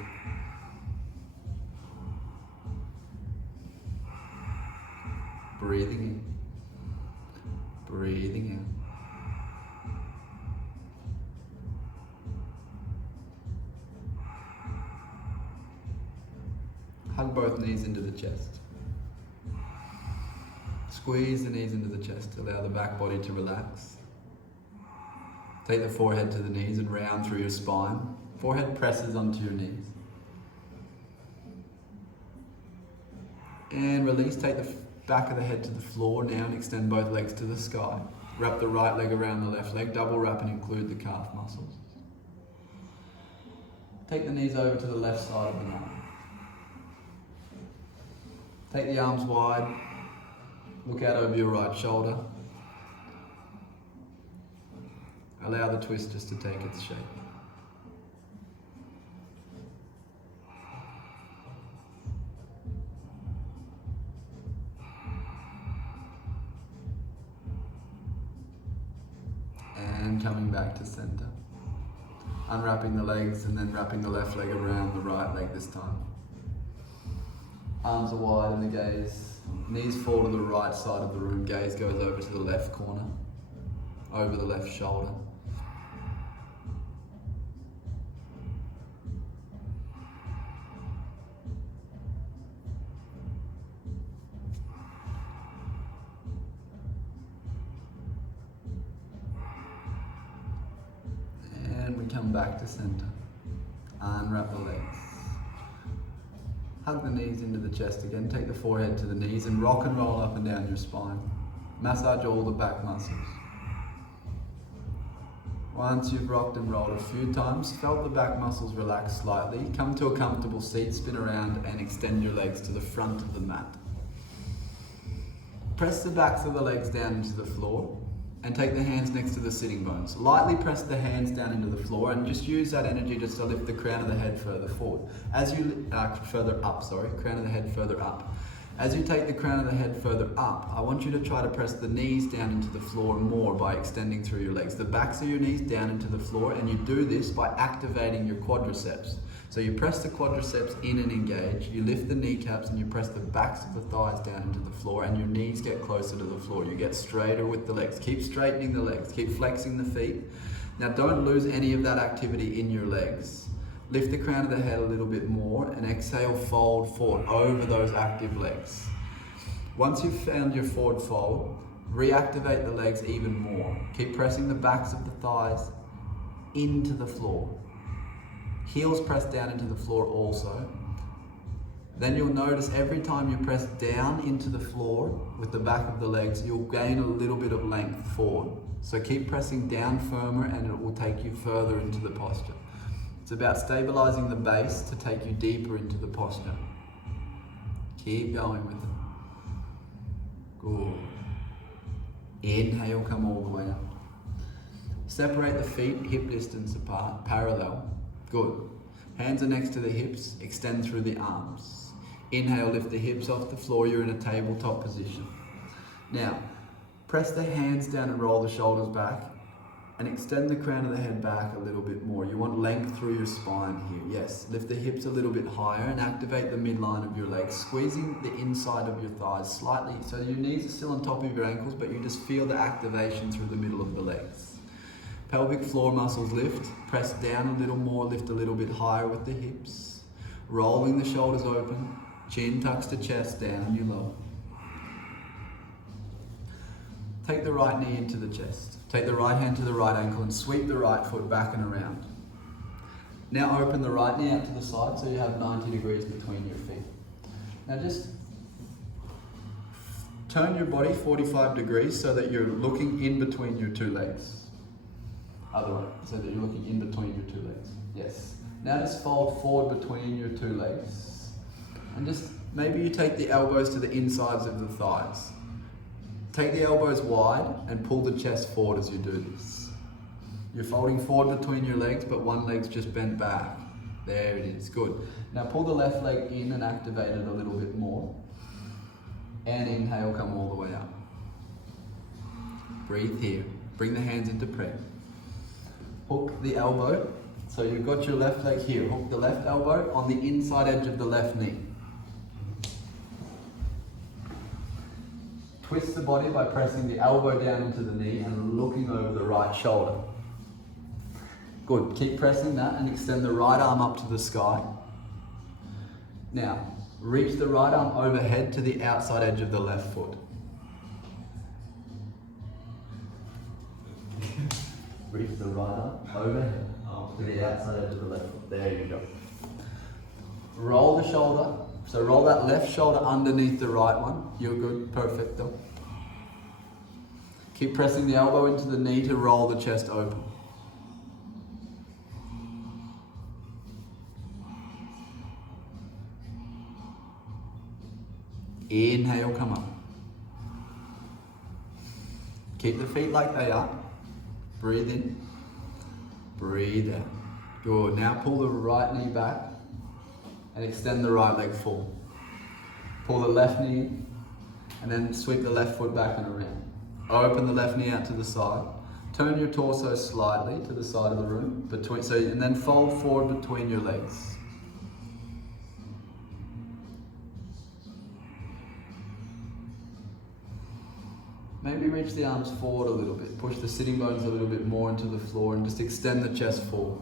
Breathing in, breathing out. Hug both knees into the chest. Squeeze the knees into the chest, allow the back body to relax. Take the forehead to the knees and round through your spine. Forehead presses onto your knees. And release, take the back of the head to the floor now and extend both legs to the sky. Wrap the right leg around the left leg, double wrap and include the calf muscles. Take the knees over to the left side of the mat. Take the arms wide, look out over your right shoulder. Allow the twist just to take its shape. And coming back to center. Unwrapping the legs and then wrapping the left leg around the right leg this time. Arms are wide in the gaze. Knees fall to the right side of the room. Gaze goes over to the left corner. Over the left shoulder. come back to center. Unwrap the legs. Hug the knees into the chest again. Take the forehead to the knees and rock and roll up and down your spine. Massage all the back muscles. Once you've rocked and rolled a few times, felt the back muscles relax slightly, come to a comfortable seat, spin around and extend your legs to the front of the mat. Press the backs of the legs down into the floor and take the hands next to the sitting bones. Lightly press the hands down into the floor and just use that energy just to lift the crown of the head further forward. As you, crown of the head further up. As you take the crown of the head further up, I want you to try to press the knees down into the floor more by extending through your legs. The backs of your knees down into the floor, and you do this by activating your quadriceps. So you press the quadriceps in and engage, you lift the kneecaps and you press the backs of the thighs down into the floor and your knees get closer to the floor. You get straighter with the legs. Keep straightening the legs, keep flexing the feet. Now don't lose any of that activity in your legs. Lift the crown of the head a little bit more and exhale, fold forward over those active legs. Once you've found your forward fold, reactivate the legs even more. Keep pressing the backs of the thighs into the floor. Heels press down into the floor also. Then you'll notice every time you press down into the floor with the back of the legs, you'll gain a little bit of length forward. So keep pressing down firmer and it will take you further into the posture. It's about stabilizing the base to take you deeper into the posture. Keep going with it. Good. Inhale, come all the way up. Separate the feet hip distance apart, parallel. Good. Hands are next to the hips, extend through the arms. Inhale, lift the hips off the floor, you're in a tabletop position. Now, press the hands down and roll the shoulders back and extend the crown of the head back a little bit more. You want length through your spine here. Yes, lift the hips a little bit higher and activate the midline of your legs, squeezing the inside of your thighs slightly so your knees are still on top of your ankles, but you just feel the activation through the middle of the legs. Pelvic floor muscles lift, press down a little more, lift a little bit higher with the hips. Rolling the shoulders open, chin tucks to chest, down you lower. Take the right knee into the chest. Take the right hand to the right ankle and sweep the right foot back and around. Now open the right knee out to the side so you have 90 degrees between your feet. Now just turn your body 45 degrees so that you're looking in between your two legs. Other way, so that you're looking in between your two legs. Yes. Now just fold forward between your two legs. And just, maybe you take the elbows to the insides of the thighs. Take the elbows wide and pull the chest forward as you do this. You're folding forward between your legs, but one leg's just bent back. There it is, good. Now pull the left leg in and activate it a little bit more. And inhale, come all the way up. Breathe here. Bring the hands into prayer. Hook the elbow, so you've got your left leg here. Hook the left elbow on the inside edge of the left knee. Twist the body by pressing the elbow down into the knee and looking over the right shoulder. Good, keep pressing that and extend the right arm up to the sky. Now, reach the right arm overhead to the outside edge of the left foot. Reach the right arm overhead to the outside edge of the left foot. There you go. Roll the shoulder. So roll that left shoulder underneath the right one. You're good. Perfecto. Keep pressing the elbow into the knee to roll the chest open. Inhale, come up. Keep the feet like they are. Breathe in, breathe out. Good, now pull the right knee back and extend the right leg forward. Pull the left knee in and then sweep the left foot back and around. Open the left knee out to the side. Turn your torso slightly to the side of the room, and then fold forward between your legs. Maybe reach the arms forward a little bit. Push the sitting bones a little bit more into the floor and just extend the chest forward.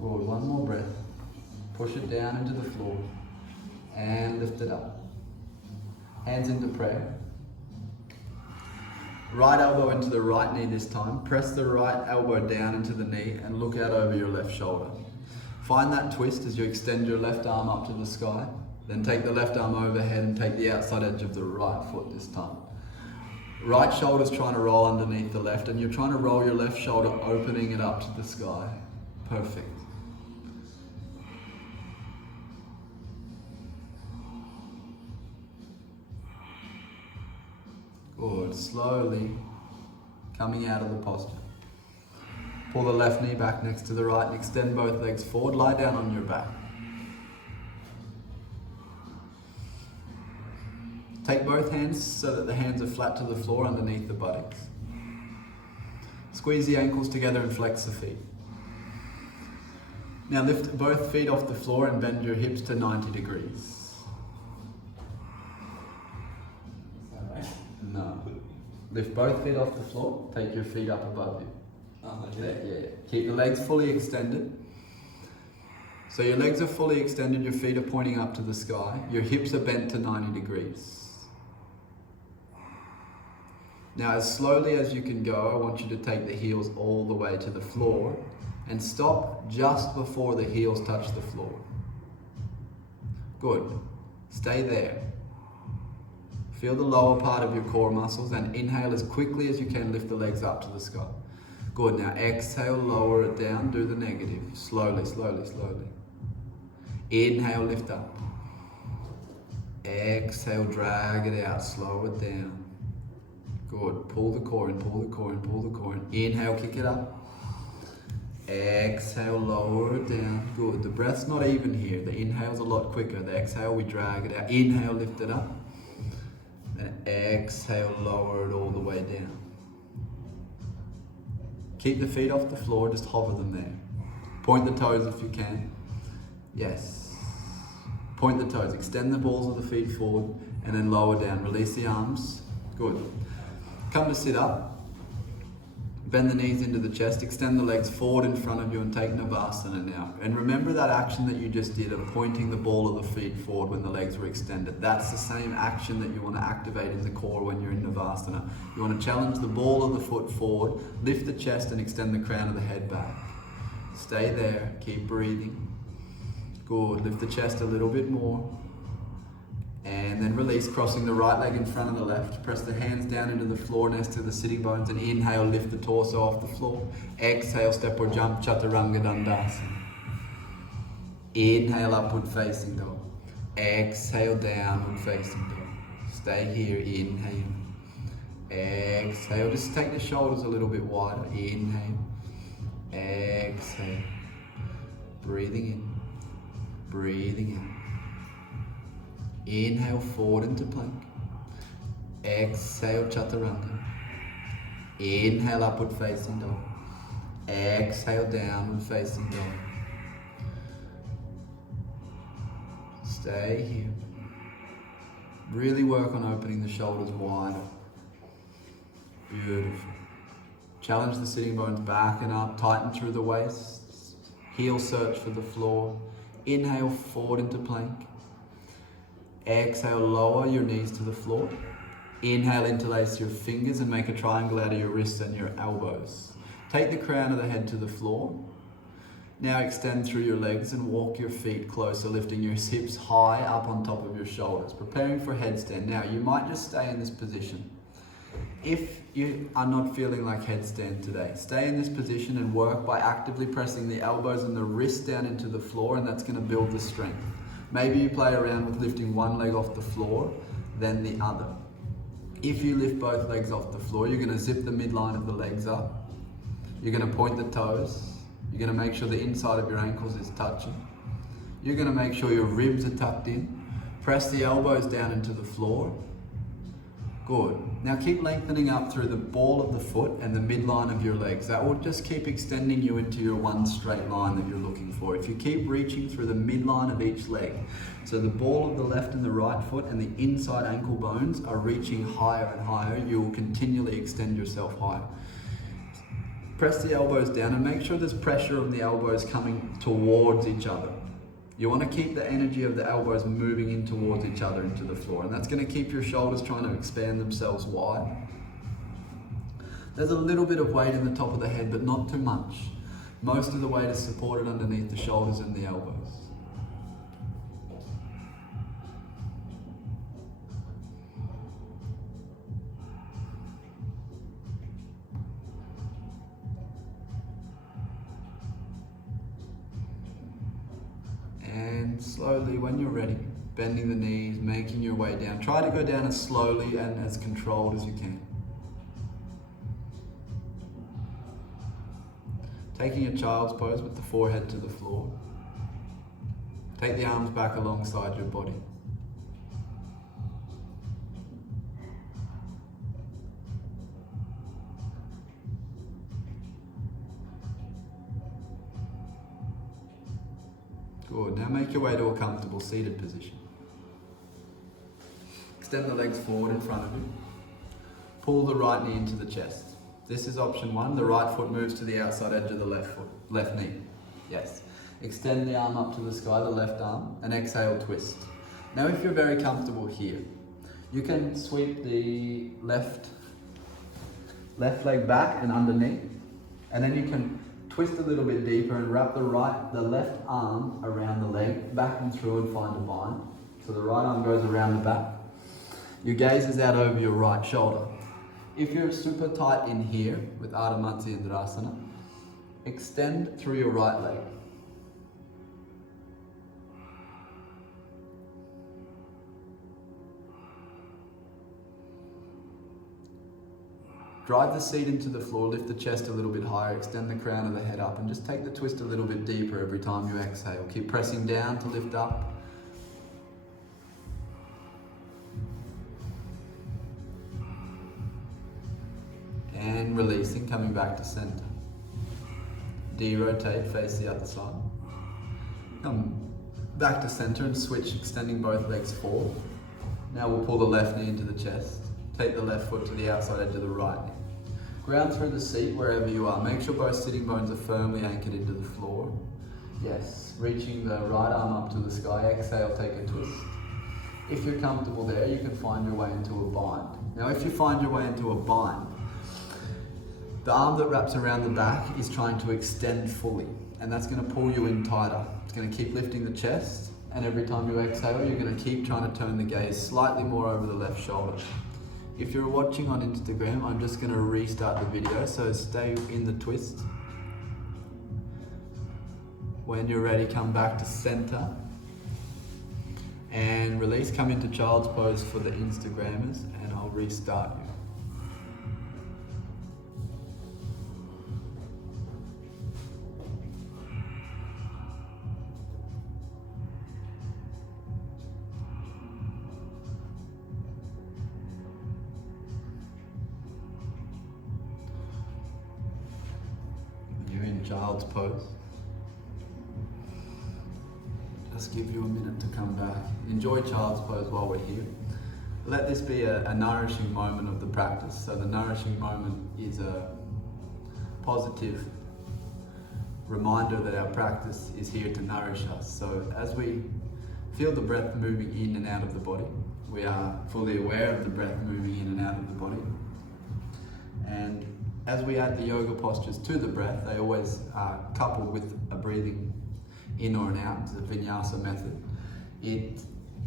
Good, one more breath. Push it down into the floor and lift it up. Hands into prayer. Right elbow into the right knee this time. Press the right elbow down into the knee and look out over your left shoulder. Find that twist as you extend your left arm up to the sky. Then take the left arm overhead and take the outside edge of the right foot this time. Right shoulder's trying to roll underneath the left, and you're trying to roll your left shoulder, opening it up to the sky. Perfect. Good. Slowly coming out of the posture. Pull the left knee back next to the right and extend both legs forward. Lie down on your back. Take both hands so that the hands are flat to the floor underneath the buttocks. Squeeze the ankles together and flex the feet. Now lift both feet off the floor and bend your hips to 90 degrees. No. Lift both feet off the floor, take your feet up above you. Yeah. Keep the legs fully extended. So your legs are fully extended, your feet are pointing up to the sky, your hips are bent to 90 degrees. Now as slowly as you can go, I want you to take the heels all the way to the floor and stop just before the heels touch the floor. Good. Stay there. Feel the lower part of your core muscles and inhale as quickly as you can, lift the legs up to the sky. Good, now exhale, lower it down, do the negative. Slowly, slowly, slowly. Inhale, lift up. Exhale, drag it out, slow it down. Good, pull the core in, pull the core in, pull the core in. Inhale, kick it up. Exhale, lower it down. Good, the breath's not even here. The inhale's a lot quicker. The exhale, we drag it out. Inhale, lift it up. And exhale, lower it all the way down. Keep the feet off the floor, just hover them there. Point the toes if you can. Yes. Point the toes, extend the balls of the feet forward and then lower down. Release the arms. Good. Come to sit up. Bend the knees into the chest, extend the legs forward in front of you and take Navasana now. And remember that action that you just did of pointing the ball of the feet forward when the legs were extended. That's the same action that you want to activate in the core when you're in Navasana. You want to challenge the ball of the foot forward, lift the chest and extend the crown of the head back. Stay there, keep breathing. Good, lift the chest a little bit more. And then release, crossing the right leg in front of the left. Press the hands down into the floor next to the sitting bones and inhale, lift the torso off the floor. Exhale, step or jump, Chaturanga Dandasana. Inhale, upward facing dog. Exhale, downward facing dog. Stay here, inhale. Exhale, just take the shoulders a little bit wider. Inhale. Exhale. Breathing in. Breathing in. Inhale forward into plank. Exhale, Chaturanga. Inhale, upward facing dog. Exhale, downward facing dog. Stay here. Really work on opening the shoulders wider. Beautiful. Challenge the sitting bones back and up. Tighten through the waist. Heel search for the floor. Inhale forward into plank. Exhale, lower your knees to the floor. Inhale, interlace your fingers and make a triangle out of your wrists and your elbows. Take the crown of the head to the floor. Now extend through your legs and walk your feet closer, lifting your hips high up on top of your shoulders, preparing for headstand. Now, you might just stay in this position. If you are not feeling like headstand today, stay in this position and work by actively pressing the elbows and the wrists down into the floor, and that's going to build the strength. Maybe you play around with lifting one leg off the floor, then the other. If you lift both legs off the floor, you're going to zip the midline of the legs up. You're going to point the toes. You're going to make sure the inside of your ankles is touching. You're going to make sure your ribs are tucked in. Press the elbows down into the floor. Good. Now keep lengthening up through the ball of the foot and the midline of your legs. That will just keep extending you into your one straight line that you're looking for. If you keep reaching through the midline of each leg, so the ball of the left and the right foot and the inside ankle bones are reaching higher and higher, you will continually extend yourself higher. Press the elbows down and make sure there's pressure of the elbows coming towards each other. You want to keep the energy of the elbows moving in towards each other into the floor, and that's going to keep your shoulders trying to expand themselves wide. There's a little bit of weight in the top of the head, but not too much. Most of the weight is supported underneath the shoulders and the elbows. And slowly, when you're ready, bending the knees, making your way down. Try to go down as slowly and as controlled as you can. Taking a child's pose with the forehead to the floor. Take the arms back alongside your body. Good. Now make your way to a comfortable seated position. Extend the legs forward in front of you. Pull the right knee into the chest. This is option one. The right foot moves to the outside edge of the left knee. Yes. Extend the arm up to the sky, the left arm, and exhale, twist. Now if you're very comfortable here, you can sweep the left leg back and underneath, and then you can twist a little bit deeper and wrap the left arm around the leg, back and through, and find a bind. So the right arm goes around the back. Your gaze is out over your right shoulder. If you're super tight in here with Ardha Matsyendrasana, extend through your right leg. Drive the seat into the floor, lift the chest a little bit higher, extend the crown of the head up, and just take the twist a little bit deeper every time you exhale. Keep pressing down to lift up. And releasing, coming back to center. De-rotate, face the other side. Come back to center and switch, extending both legs forward. Now we'll pull the left knee into the chest. Take the left foot to the outside edge of the right knee. Ground through the seat wherever you are. Make sure both sitting bones are firmly anchored into the floor. Yes, reaching the right arm up to the sky. Exhale, take a twist. If you're comfortable there, you can find your way into a bind. Now if you find your way into a bind, the arm that wraps around the back is trying to extend fully, and that's going to pull you in tighter. It's going to keep lifting the chest, and every time you exhale, you're going to keep trying to turn the gaze slightly more over the left shoulder. If you're watching on Instagram, I'm just going to restart the video, so stay in the twist. When you're ready, come back to center and release. Come into child's pose for the Instagrammers, and I'll restart you. Child's pose. Just give you a minute to come back. Enjoy child's pose while we're here. Let this be a nourishing moment of the practice. So the nourishing moment is a positive reminder that our practice is here to nourish us. So as we feel the breath moving in and out of the body, we are fully aware of the breath moving in and out of the body. And as we add the yoga postures to the breath, they always are coupled with a breathing in or an out, the Vinyasa method. It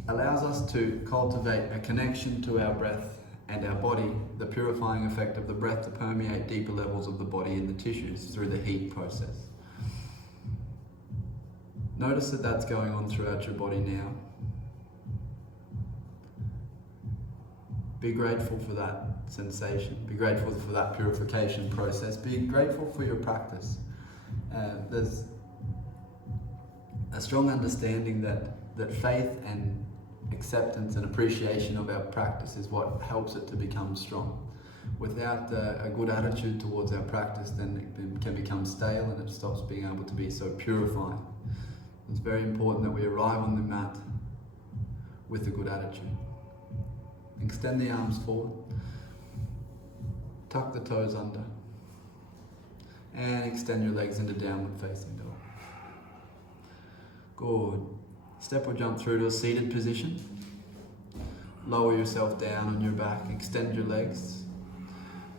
allows us to cultivate a connection to our breath and our body, the purifying effect of the breath to permeate deeper levels of the body and the tissues through the heat process. Notice that that's going on throughout your body now. Be grateful for that sensation. Be grateful for that purification process. Be grateful for your practice. There's a strong understanding that faith and acceptance and appreciation of our practice is what helps it to become strong. Without a good attitude towards our practice, then it can become stale and it stops being able to be so purifying. It's very important that we arrive on the mat with a good attitude. Extend the arms forward, tuck the toes under, and extend your legs into downward facing dog. Good. Step or jump through to a seated position. Lower yourself down on your back, extend your legs.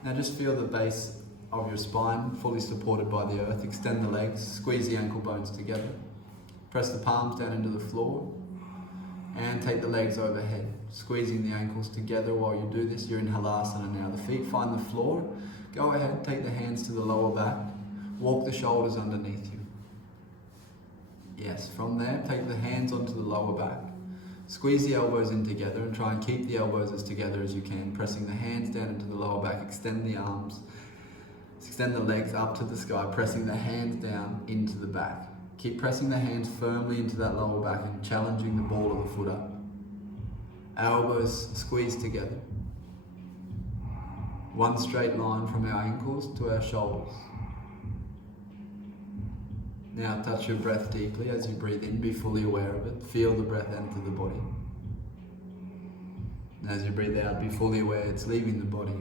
Now just feel the base of your spine fully supported by the earth. Extend the legs, squeeze the ankle bones together. Press the palms down into the floor and take the legs overhead, squeezing the ankles together. While you do this, you're in Halasana now. The feet find the floor. Go ahead, take the hands to the lower back. Walk the shoulders underneath you. Yes, from there, take the hands onto the lower back. Squeeze the elbows in together and try and keep the elbows as together as you can, pressing the hands down into the lower back. Extend the arms, extend the legs up to the sky, pressing the hands down into the back. Keep pressing the hands firmly into that lower back and challenging the ball of the foot up. Elbows squeeze together. One straight line from our ankles to our shoulders. Now touch your breath deeply as you breathe in. Be fully aware of it. Feel the breath enter the body. And as you breathe out, be fully aware it's leaving the body.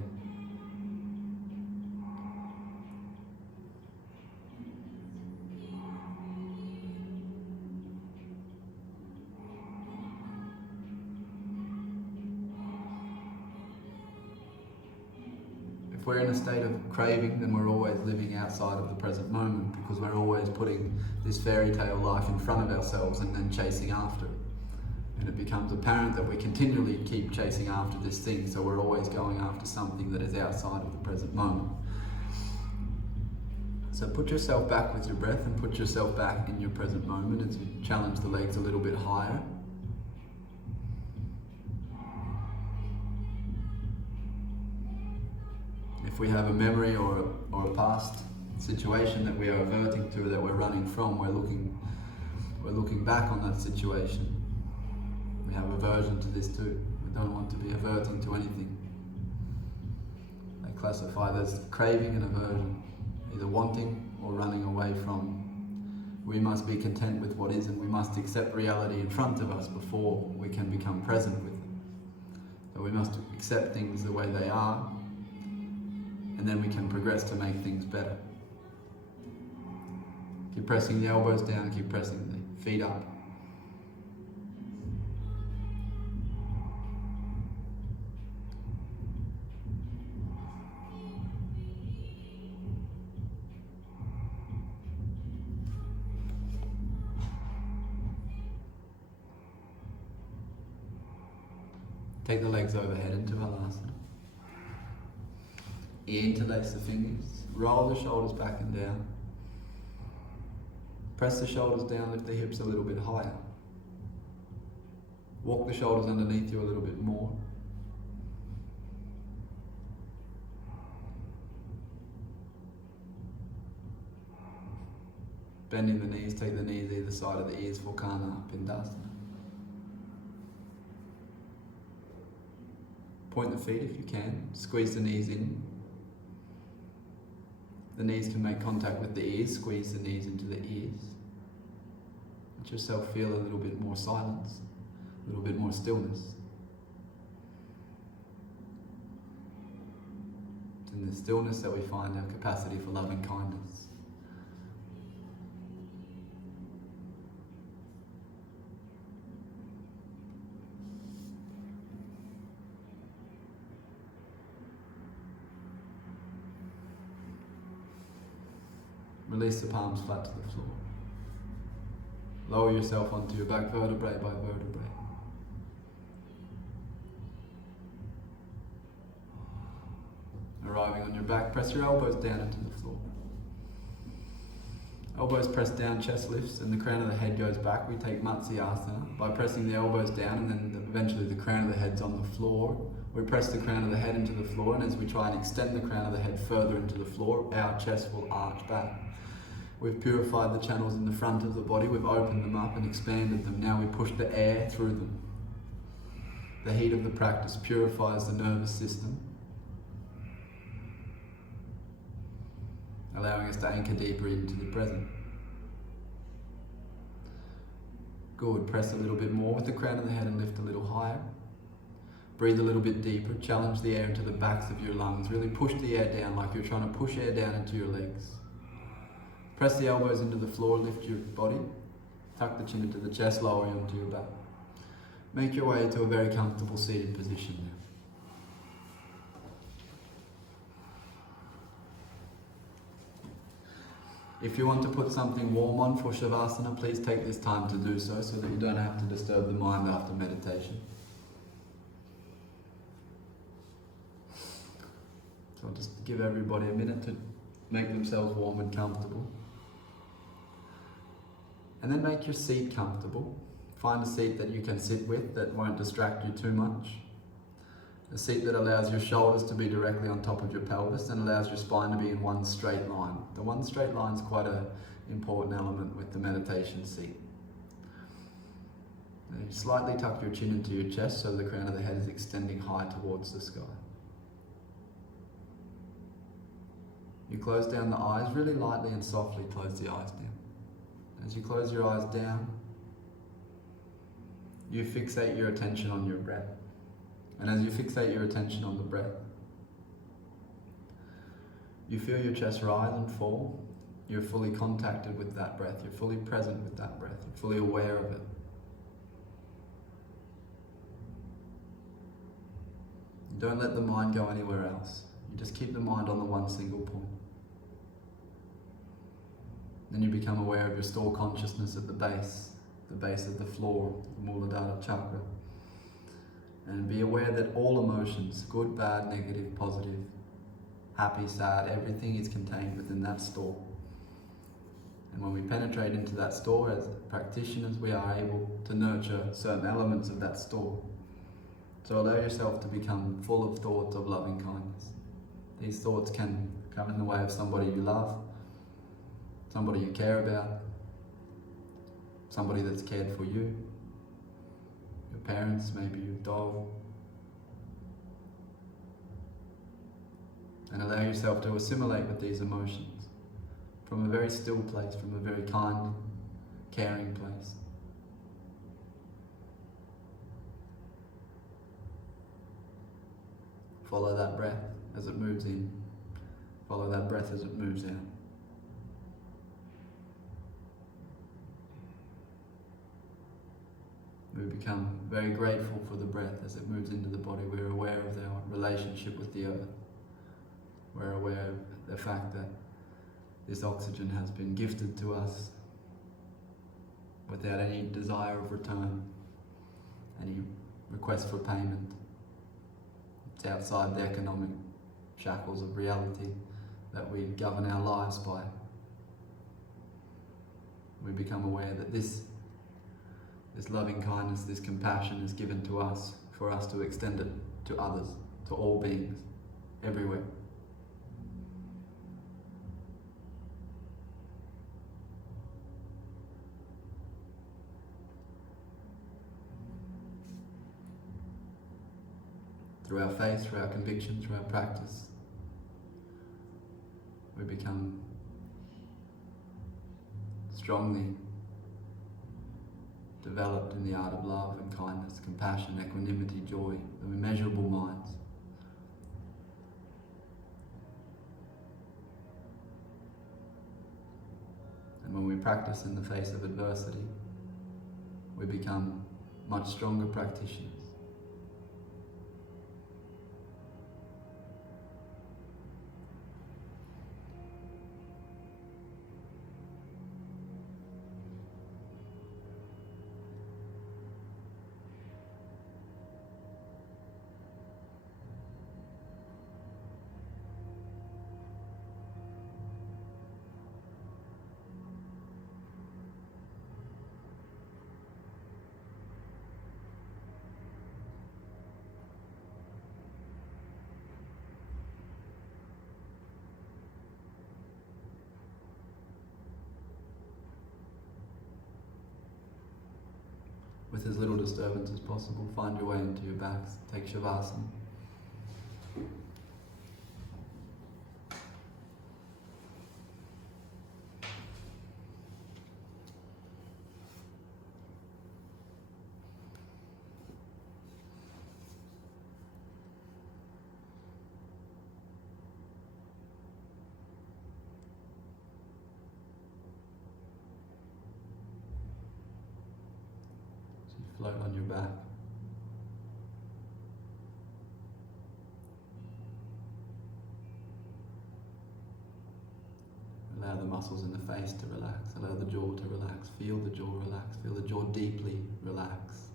If we're in a state of craving, then we're always living outside of the present moment, because we're always putting this fairy tale life in front of ourselves and then chasing after it. And it becomes apparent that we continually keep chasing after this thing, so we're always going after something that is outside of the present moment. So put yourself back with your breath and put yourself back in your present moment as you challenge the legs a little bit higher. If we have a memory or a past situation that we are averting to, that we're running from, we're looking back on that situation. We have aversion to this too. We don't want to be averting to anything. They classify it as craving and aversion, either wanting or running away from. We must be content with what is, and we must accept reality in front of us before we can become present with it. So we must accept things the way they are, and then we can progress to make things better. Keep pressing the elbows down, keep pressing the feet up. Take the legs overhead into Halasana. Interlace the fingers, roll the shoulders back and down. Press the shoulders down, lift the hips a little bit higher. Walk the shoulders underneath you a little bit more. Bending the knees, take the knees either side of the ears for Lokāḥ, Pindasana. Point the feet if you can, squeeze the knees in. The knees can make contact with the ears, squeeze the knees into the ears. Let yourself feel a little bit more silence, a little bit more stillness. It's in the stillness that we find our capacity for loving kindness. Release the palms flat to the floor. Lower yourself onto your back vertebrae by vertebrae. Arriving on your back, press your elbows down into the floor. Elbows press down, chest lifts, and the crown of the head goes back. We take Matsyasana by pressing the elbows down, and then eventually the crown of the head's on the floor. We press the crown of the head into the floor, and as we try and extend the crown of the head further into the floor, our chest will arch back. We've purified the channels in the front of the body, we've opened them up and expanded them. Now we push the air through them. The heat of the practice purifies the nervous system, allowing us to anchor deeper into the present. Good, press a little bit more with the crown of the head and lift a little higher. Breathe a little bit deeper, challenge the air into the backs of your lungs. Really push the air down like you're trying to push air down into your legs. Press the elbows into the floor, lift your body. Tuck the chin into the chest, lower you onto your back. Make your way to a very comfortable seated position now. If you want to put something warm on for Shavasana, please take this time to do so that you don't have to disturb the mind after meditation. So I'll just give everybody a minute to make themselves warm and comfortable. And then make your seat comfortable. Find a seat that you can sit with that won't distract you too much. A seat that allows your shoulders to be directly on top of your pelvis and allows your spine to be in one straight line. The one straight line is quite an important element with the meditation seat. Now you slightly tuck your chin into your chest so the crown of the head is extending high towards the sky. You close down the eyes, really lightly and softly close the eyes down. As you close your eyes down, you fixate your attention on your breath. And as you fixate your attention on the breath, you feel your chest rise and fall. You're fully contacted with that breath. You're fully present with that breath. You're fully aware of it. Don't let the mind go anywhere else. You just keep the mind on the one single point. Then you become aware of your store consciousness at the base of the floor, the Muladhara chakra. And be aware that all emotions, good, bad, negative, positive, happy, sad, everything is contained within that store. And when we penetrate into that store as practitioners, we are able to nurture certain elements of that store. So allow yourself to become full of thoughts of loving kindness. These thoughts can come in the way of somebody you love, somebody you care about, somebody that's cared for you, your parents, maybe your dog. And allow yourself to assimilate with these emotions from a very still place, from a very kind, caring place. Follow that breath as it moves in. Follow that breath as it moves out. We become very grateful for the breath as it moves into the body. We're aware of our relationship with the earth. We're aware of the fact that this oxygen has been gifted to us without any desire of return, any request for payment. It's outside the economic shackles of reality that we govern our lives by. We become aware that this loving kindness, this compassion is given to us for us to extend it to others, to all beings, everywhere. Through our faith, through our conviction, through our practice, we become strongly developed in the art of love and kindness, compassion, equanimity, joy, the immeasurable minds. And when we practice in the face of adversity, we become much stronger practitioners. With as little disturbance as possible, find your way into your backs. Take Shavasana. Float on your back. Allow the muscles in the face to relax. Allow the jaw to relax. Feel the jaw relax. Feel the jaw deeply relax.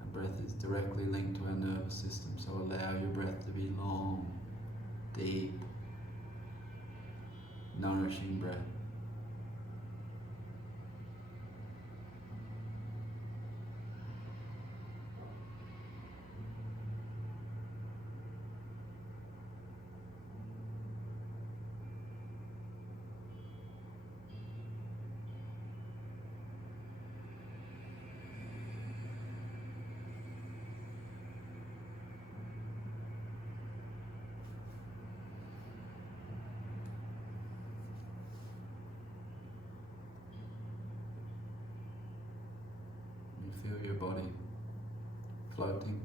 Our breath is directly linked to our nervous system, so allow your breath to be long, deep, nourishing breath. Feel your body floating.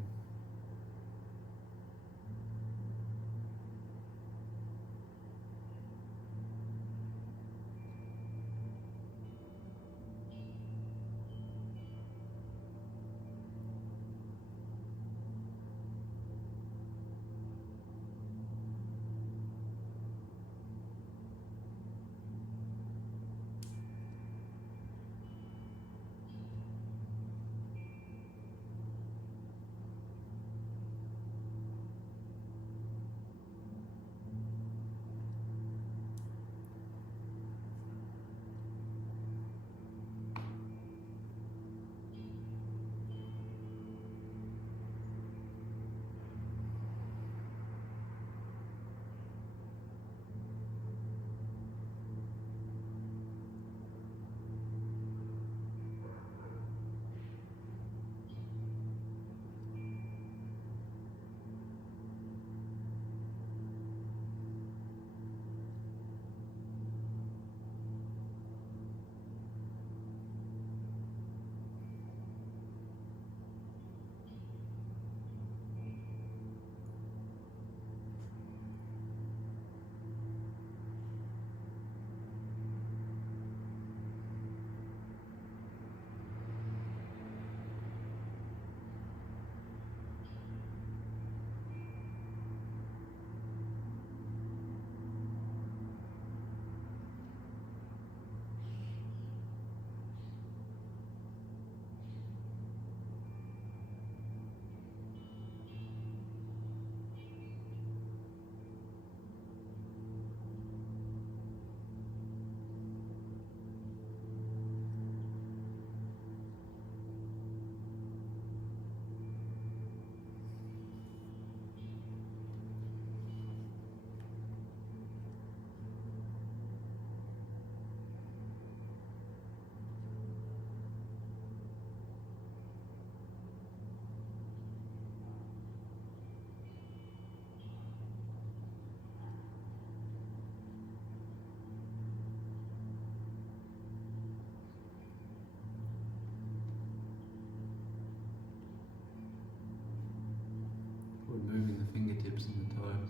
Moving the fingertips and the toes.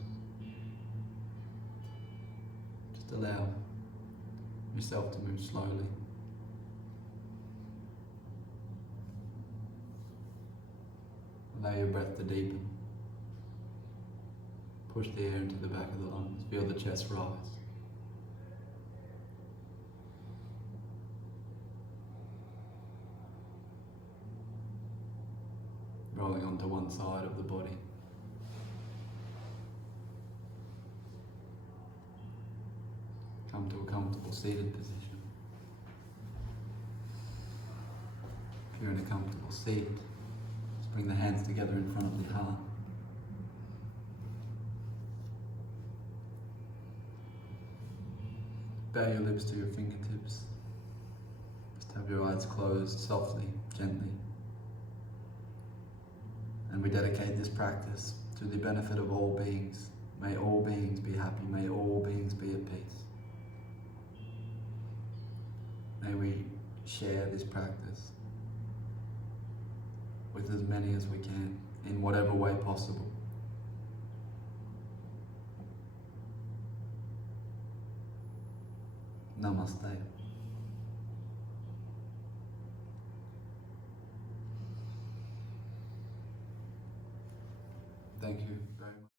Just allow yourself to move slowly. Allow your breath to deepen. Push the air into the back of the lungs. Feel the chest rise. Rolling onto one side of the body. Come to a comfortable seated position. If you're in a comfortable seat, just bring the hands together in front of the heart. Bow your lips to your fingertips. Just have your eyes closed softly, gently. And we dedicate this practice to the benefit of all beings. May all beings be happy. May all beings be at peace. May we share this practice with as many as we can, in whatever way possible. Namaste. Thank you very much.